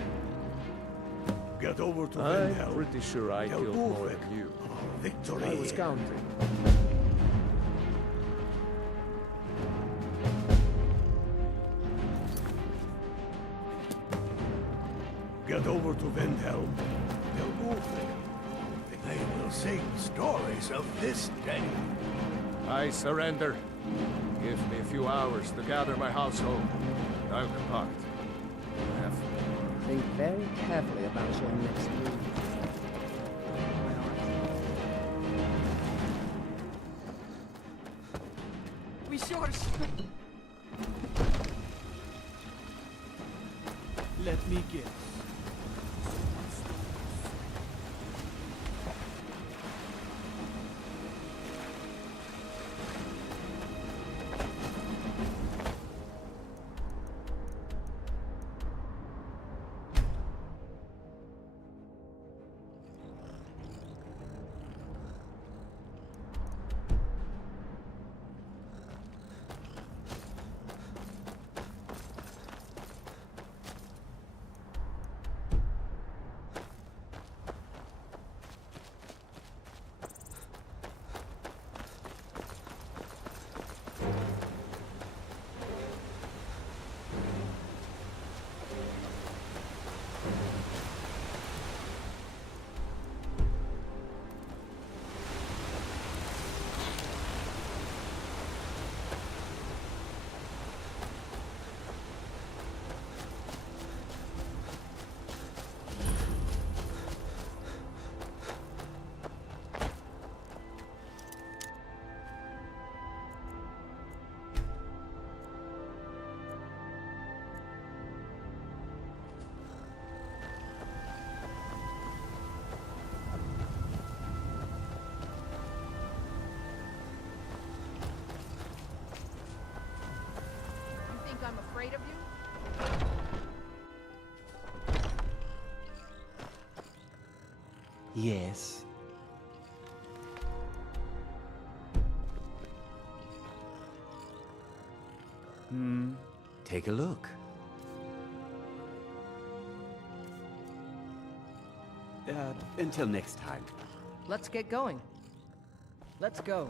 Get over to I'm Vendel. pretty sure I Tell killed more Ulfric. than you. Victory! I was counting. Get over to Vendel. Tell Ulfric. They will sing stories of this day. I surrender. Give me a few hours to gather my household. I'll compact. Think very carefully about your next move. We yours. Let me guess. I'm afraid of you? Yes. Take a look. Until next time. Let's get going. Let's go.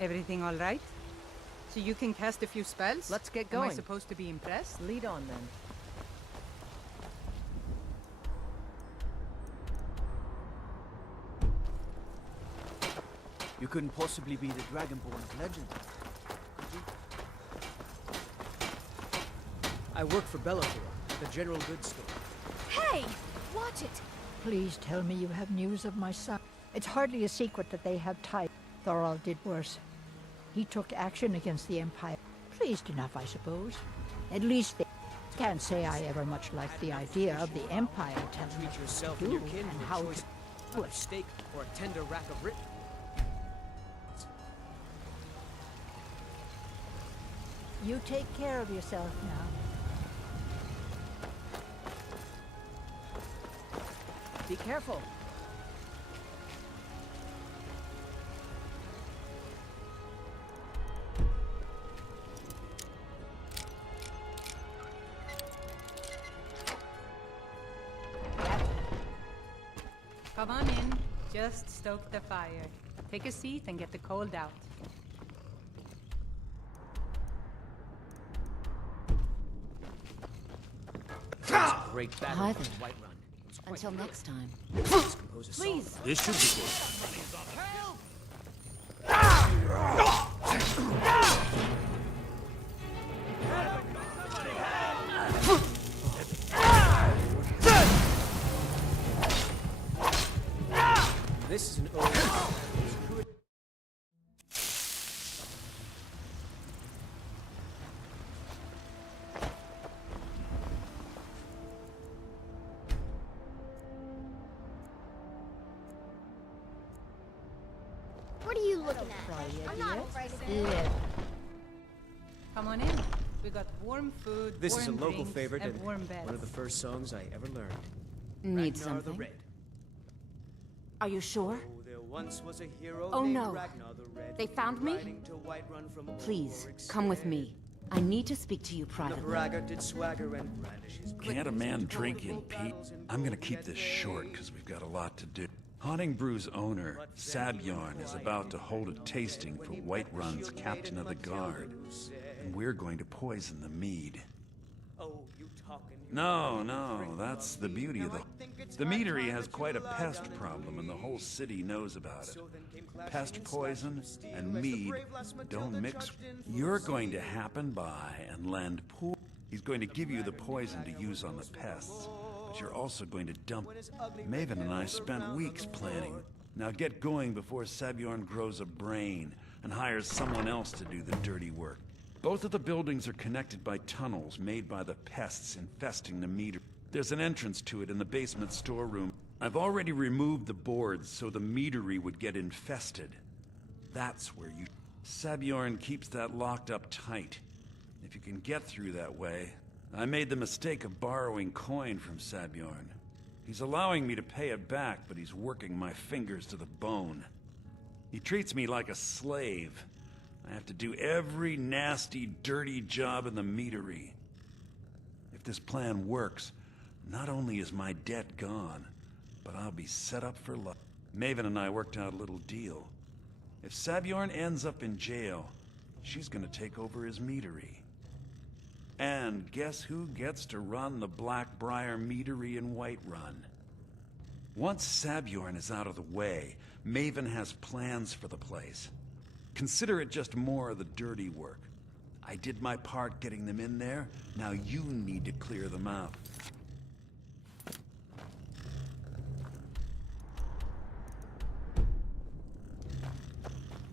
Everything all right? So you can cast a few spells? Let's get Am going. I supposed to be impressed? Lead on then. You couldn't possibly be the Dragonborn of legend, could you? I work for Bellator, the general goods store. Hey! Watch it! Please tell me you have news of my son. It's hardly a secret that they have ties. Thorald did worse. He took action against the Empire. Pleased enough, I suppose. At least they can't say I ever much liked the idea of the Empire telling Treat us yourself what and to your do kin and to how a to choice do of it. steak or a tender rack of rib. You take care of yourself now. Be careful. Come on in. Just stoke the fire. Take a seat and get the cold out. Great battle Hi from there. Whiterun. It's Until next time. Please. This should be good. This is an old... What are you looking at? I'm not afraid of you. Come on in. We got warm food, This warm is a local drinks, favorite and and warm beds. one of the first songs I ever learned. Need Ragnar the something? Red. Are you sure? Oh, there once was a hero Oh, named no. Ragnar the Red. They found me? Riding to Whiterun from Please, Ulrich's come with stead. me. I need to speak to you The privately. braggart did swagger and brandish his Can't a man drink in peace? I'm gonna keep this short, because we've got a lot to do. Haunting Brew's owner, Sabjorn, is about to hold a tasting for Whiterun's captain of the guard. And we're going to poison the mead. Oh, you talking? No, that's the beauty of the meadery has quite a pest problem, and the whole city knows about it. Pest poison and mead don't mix. You're going to happen by and land poor. He's going to give you the poison to use on the pests, but you're also going to dump. Maven and I spent weeks planning. Now get going before Sabjorn grows a brain and hires someone else to do the dirty work. Both of the buildings are connected by tunnels made by the pests infesting the meadery. There's an entrance to it in the basement storeroom. I've already removed the boards so the meadery would get infested. That's where you... Sabjorn keeps that locked up tight. If you can get through that way... I made the mistake of borrowing coin from Sabjorn. He's allowing me to pay it back, but he's working my fingers to the bone. He treats me like a slave. I have to do every nasty, dirty job in the meadery. If this plan works, not only is my debt gone, but I'll be set up for life. Maven and I worked out a little deal. If Sabjorn ends up in jail, she's gonna take over his meadery. And guess who gets to run the Blackbriar meadery in Whiterun? Once Sabjorn is out of the way, Maven has plans for the place. Consider it just more of the dirty work. I did my part getting them in there, now you need to clear them out.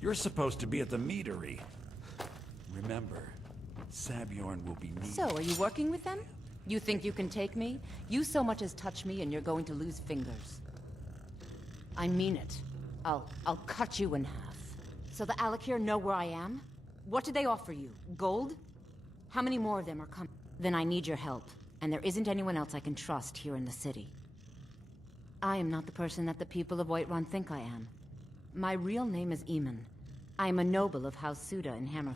You're supposed to be at the meadery. Remember, Sabjorn will be needed. So, are you working with them? You think you can take me? You so much as touch me and you're going to lose fingers. I mean it. I'll cut you in half. So the Alakir know where I am? What did they offer you? Gold? How many more of them are coming? Then I need your help, and there isn't anyone else I can trust here in the city. I am not the person that the people of Whiterun think I am. My real name is Eamon. I am a noble of House Suda in Hammerfell.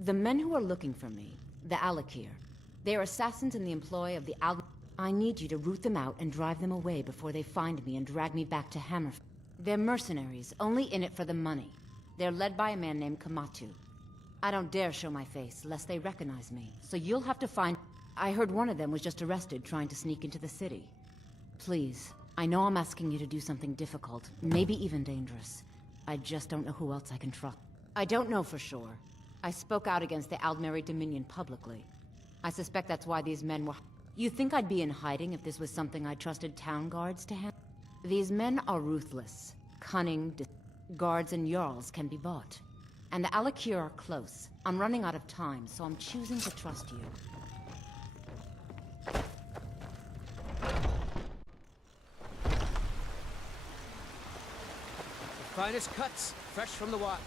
The men who are looking for me, the Alakir, they are assassins in the employ of the I need you to root them out and drive them away before they find me and drag me back to Hammerfell. They're mercenaries, only in it for the money. They're led by a man named Kamatu. I don't dare show my face, lest they recognize me, so you'll have to find... I heard one of them was just arrested trying to sneak into the city. Please, I know I'm asking you to do something difficult, maybe even dangerous. I just don't know who else I can trust. I don't know for sure. I spoke out against the Aldmeri Dominion publicly. I suspect that's why these men were... You think I'd be in hiding if this was something I trusted town guards to handle? These men are ruthless, cunning, guards and Jarls can be bought. And the Alakir are close. I'm running out of time, so I'm choosing to trust you. The finest cuts, fresh from the wild.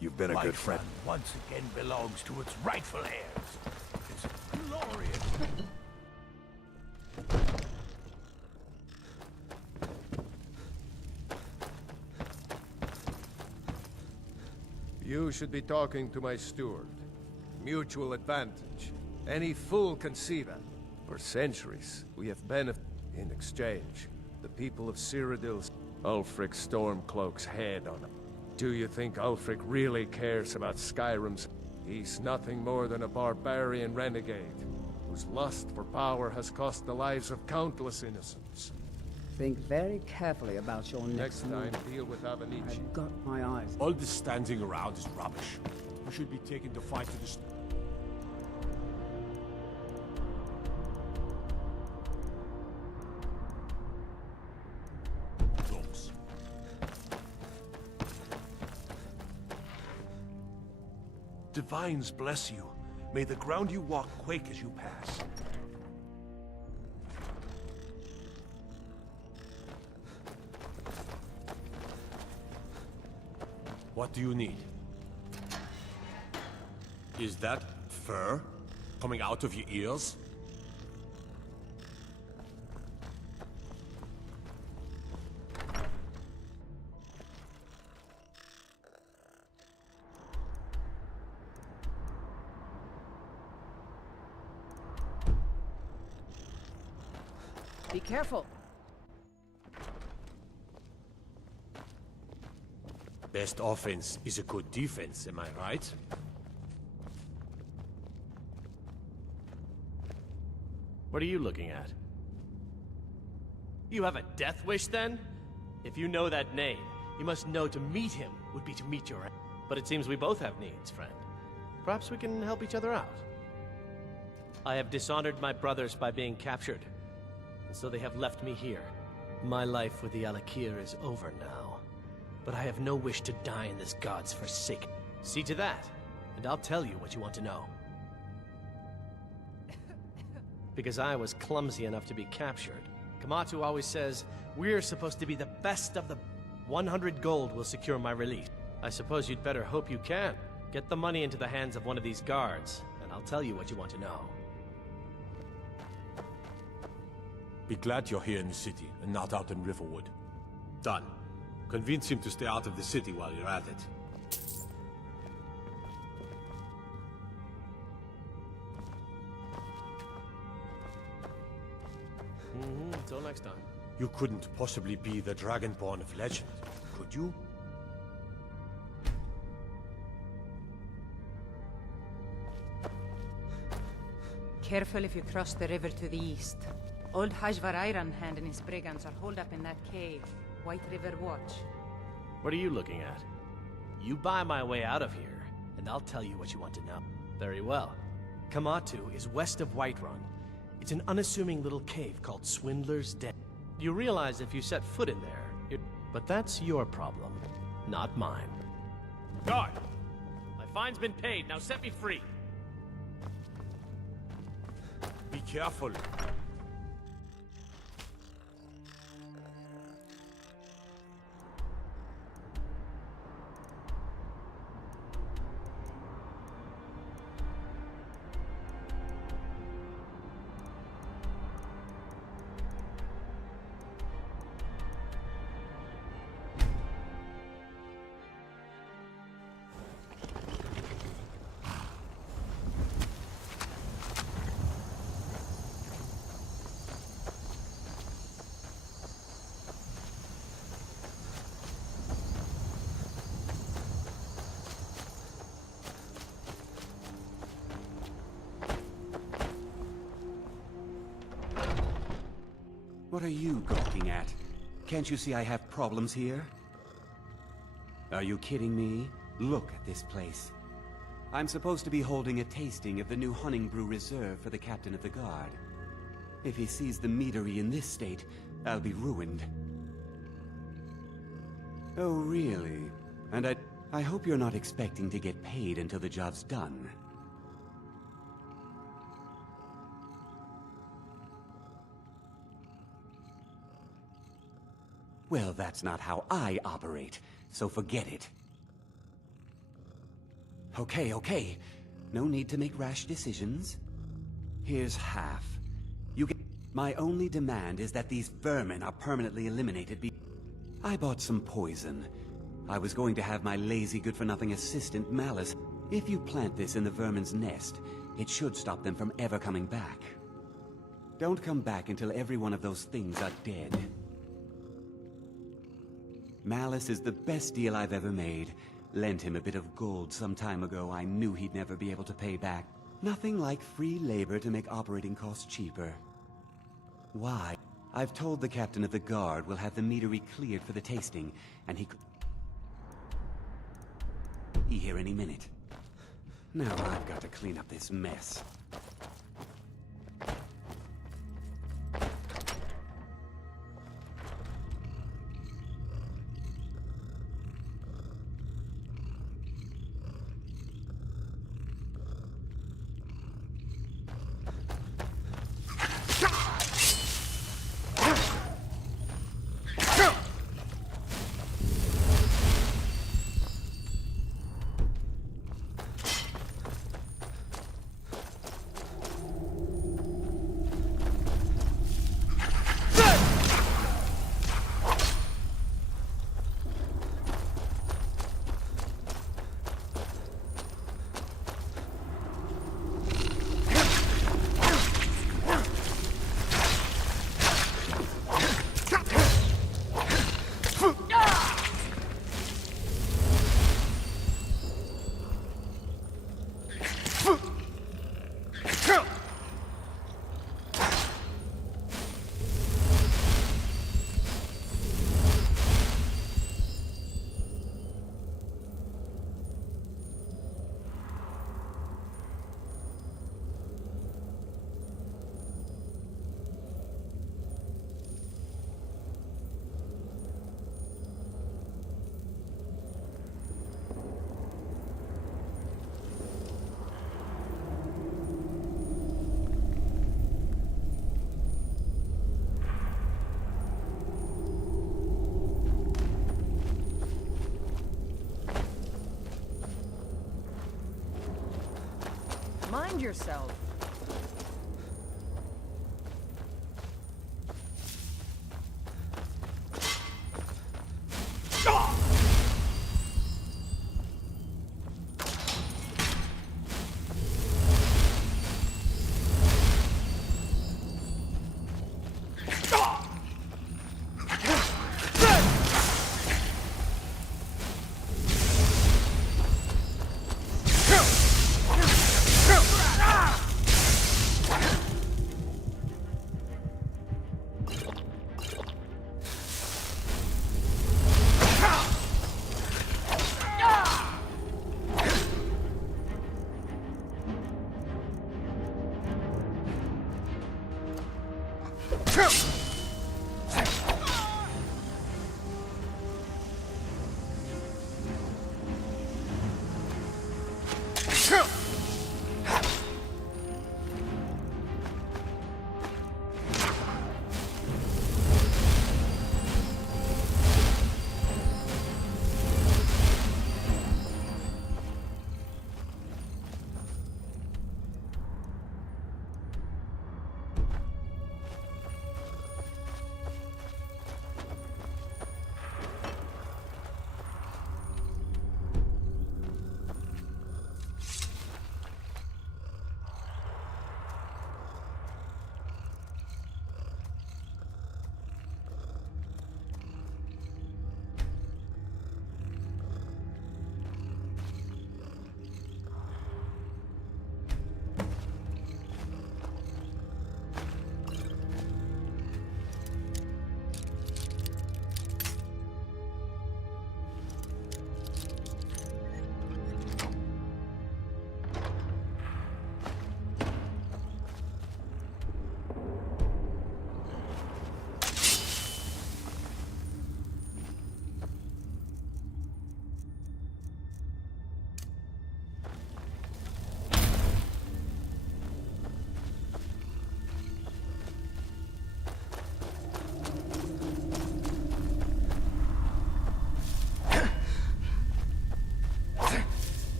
You've been a good friend. Whiterun once again belongs to its rightful heirs. It's glorious. You should be talking to my steward. Mutual advantage. Any fool can see that. For centuries, we have benefited in exchange. The people of Cyrodiil's Ulfric Stormcloak's head on him. Do you think Ulfric really cares about Skyrim's? He's nothing more than a barbarian renegade, whose lust for power has cost the lives of countless innocents. Think very carefully about your next time, move. deal with Avenici. I've got my eyes. All this standing around is rubbish. We should be taking the fight to the... Close. Divines bless you. May the ground you walk quake as you pass. What do you need? Is that fur coming out of your ears? Be careful. Best offense is a good defense, am I right? What are you looking at? You have a death wish, then? If you know that name, you must know to meet him would be to meet your end. But it seems we both have needs, friend. Perhaps we can help each other out. I have dishonored my brothers by being captured, and so they have left me here. My life with the Alakir is over now, but I have no wish to die in this god's forsaken. See to that, and I'll tell you what you want to know. Because I was clumsy enough to be captured, Kamatu always says, we're supposed to be the best of the... 100 gold will secure my release. I suppose you'd better hope you can. Get the money into the hands of one of these guards, and I'll tell you what you want to know. Be glad you're here in the city, and not out in Riverwood. Done. Convince him to stay out of the city while you're at it. Until next time. You couldn't possibly be the Dragonborn of legend, could you? Careful if you cross the river to the east. Old Hajvarairan Hand and his brigands are holed up in that cave. White River Watch. What are you looking at? You buy my way out of here, and I'll tell you what you want to know. Very well. Kamatu is west of Whiterun. It's an unassuming little cave called Swindler's Den. You realize if you set foot in there, but that's your problem, not mine. Guard! My fine's been paid, now set me free! Be careful. What are you gawking at? Can't you see I have problems here? Are you kidding me? Look at this place. I'm supposed to be holding a tasting of the new hunting brew reserved for the captain of the guard. If he sees the meadery in this state, I'll be ruined. Oh, really? And I hope you're not expecting to get paid until the job's done. Well, that's not how I operate, so forget it. Okay. No need to make rash decisions. Here's half. My only demand is that these vermin are permanently eliminated. I bought some poison. I was going to have my lazy good-for-nothing assistant, Malice. If you plant this in the vermin's nest, it should stop them from ever coming back. Don't come back until every one of those things are dead. Malice is the best deal I've ever made. Lent him a bit of gold some time ago I knew he'd never be able to pay back. Nothing like free labor to make operating costs cheaper. Why? I've told the captain of the guard we'll have the meadery cleared for the tasting, and he could be here any minute. Now I've got to clean up this mess. Mind yourself.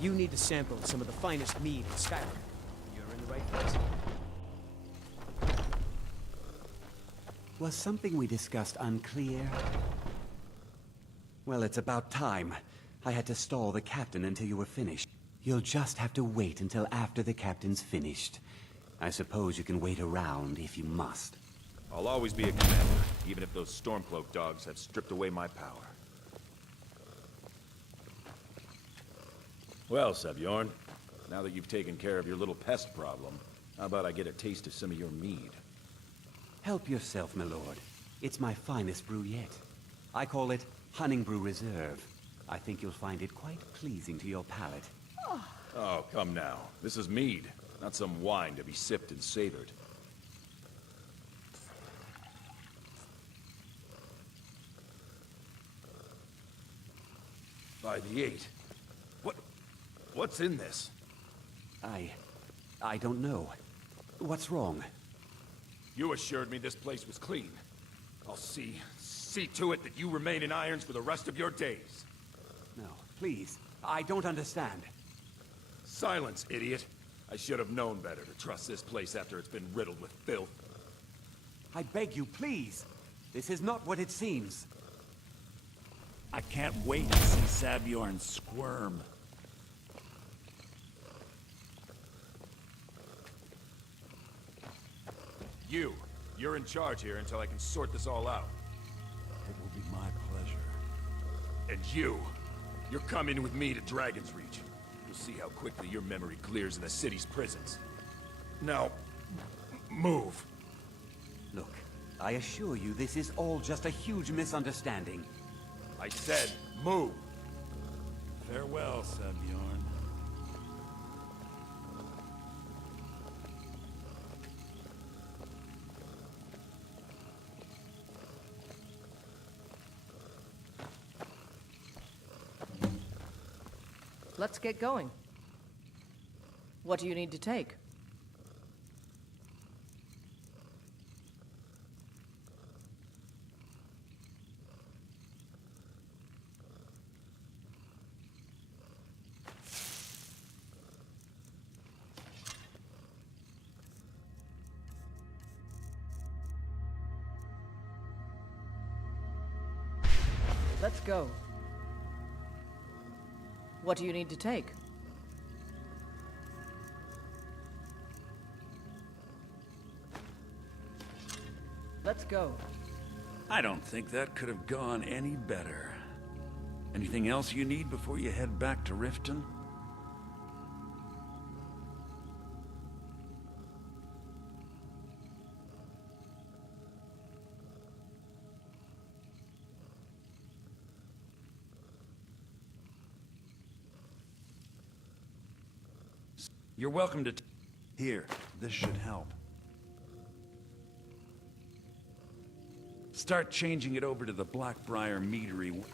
If you need to sample some of the finest mead in Skyrim, you're in the right place. Was something we discussed unclear? Well, it's about time. I had to stall the captain until you were finished. You'll just have to wait until after the captain's finished. I suppose you can wait around if you must. I'll always be a commander, even if those Stormcloak dogs have stripped away my power. Well, Sebjorn, now that you've taken care of your little pest problem, how about I get a taste of some of your mead? Help yourself, my lord. It's my finest brew yet. I call it Hunning Brew Reserve. I think you'll find it quite pleasing to your palate. Oh, come now. This is mead, not some wine to be sipped and savored. By the 8. What's in this? I don't know. What's wrong? You assured me this place was clean. I'll see to it that you remain in irons for the rest of your days. No, please. I don't understand. Silence, idiot. I should have known better to trust this place after it's been riddled with filth. I beg you, please. This is not what it seems. I can't wait to see Sabjorn squirm. You're in charge here until I can sort this all out. It will be my pleasure. And you're coming with me to Dragon's Reach. You'll see how quickly your memory clears in the city's prisons. Now, move. Look, I assure you this is all just a huge misunderstanding. I said, move. Farewell, Sabjorn. Let's get going. What do you need to take? Let's go. What do you need to take? Let's go. I don't think that could have gone any better. Anything else you need before you head back to Riften? You're welcome to... Here, this should help. Start changing it over to the Blackbriar Meadery.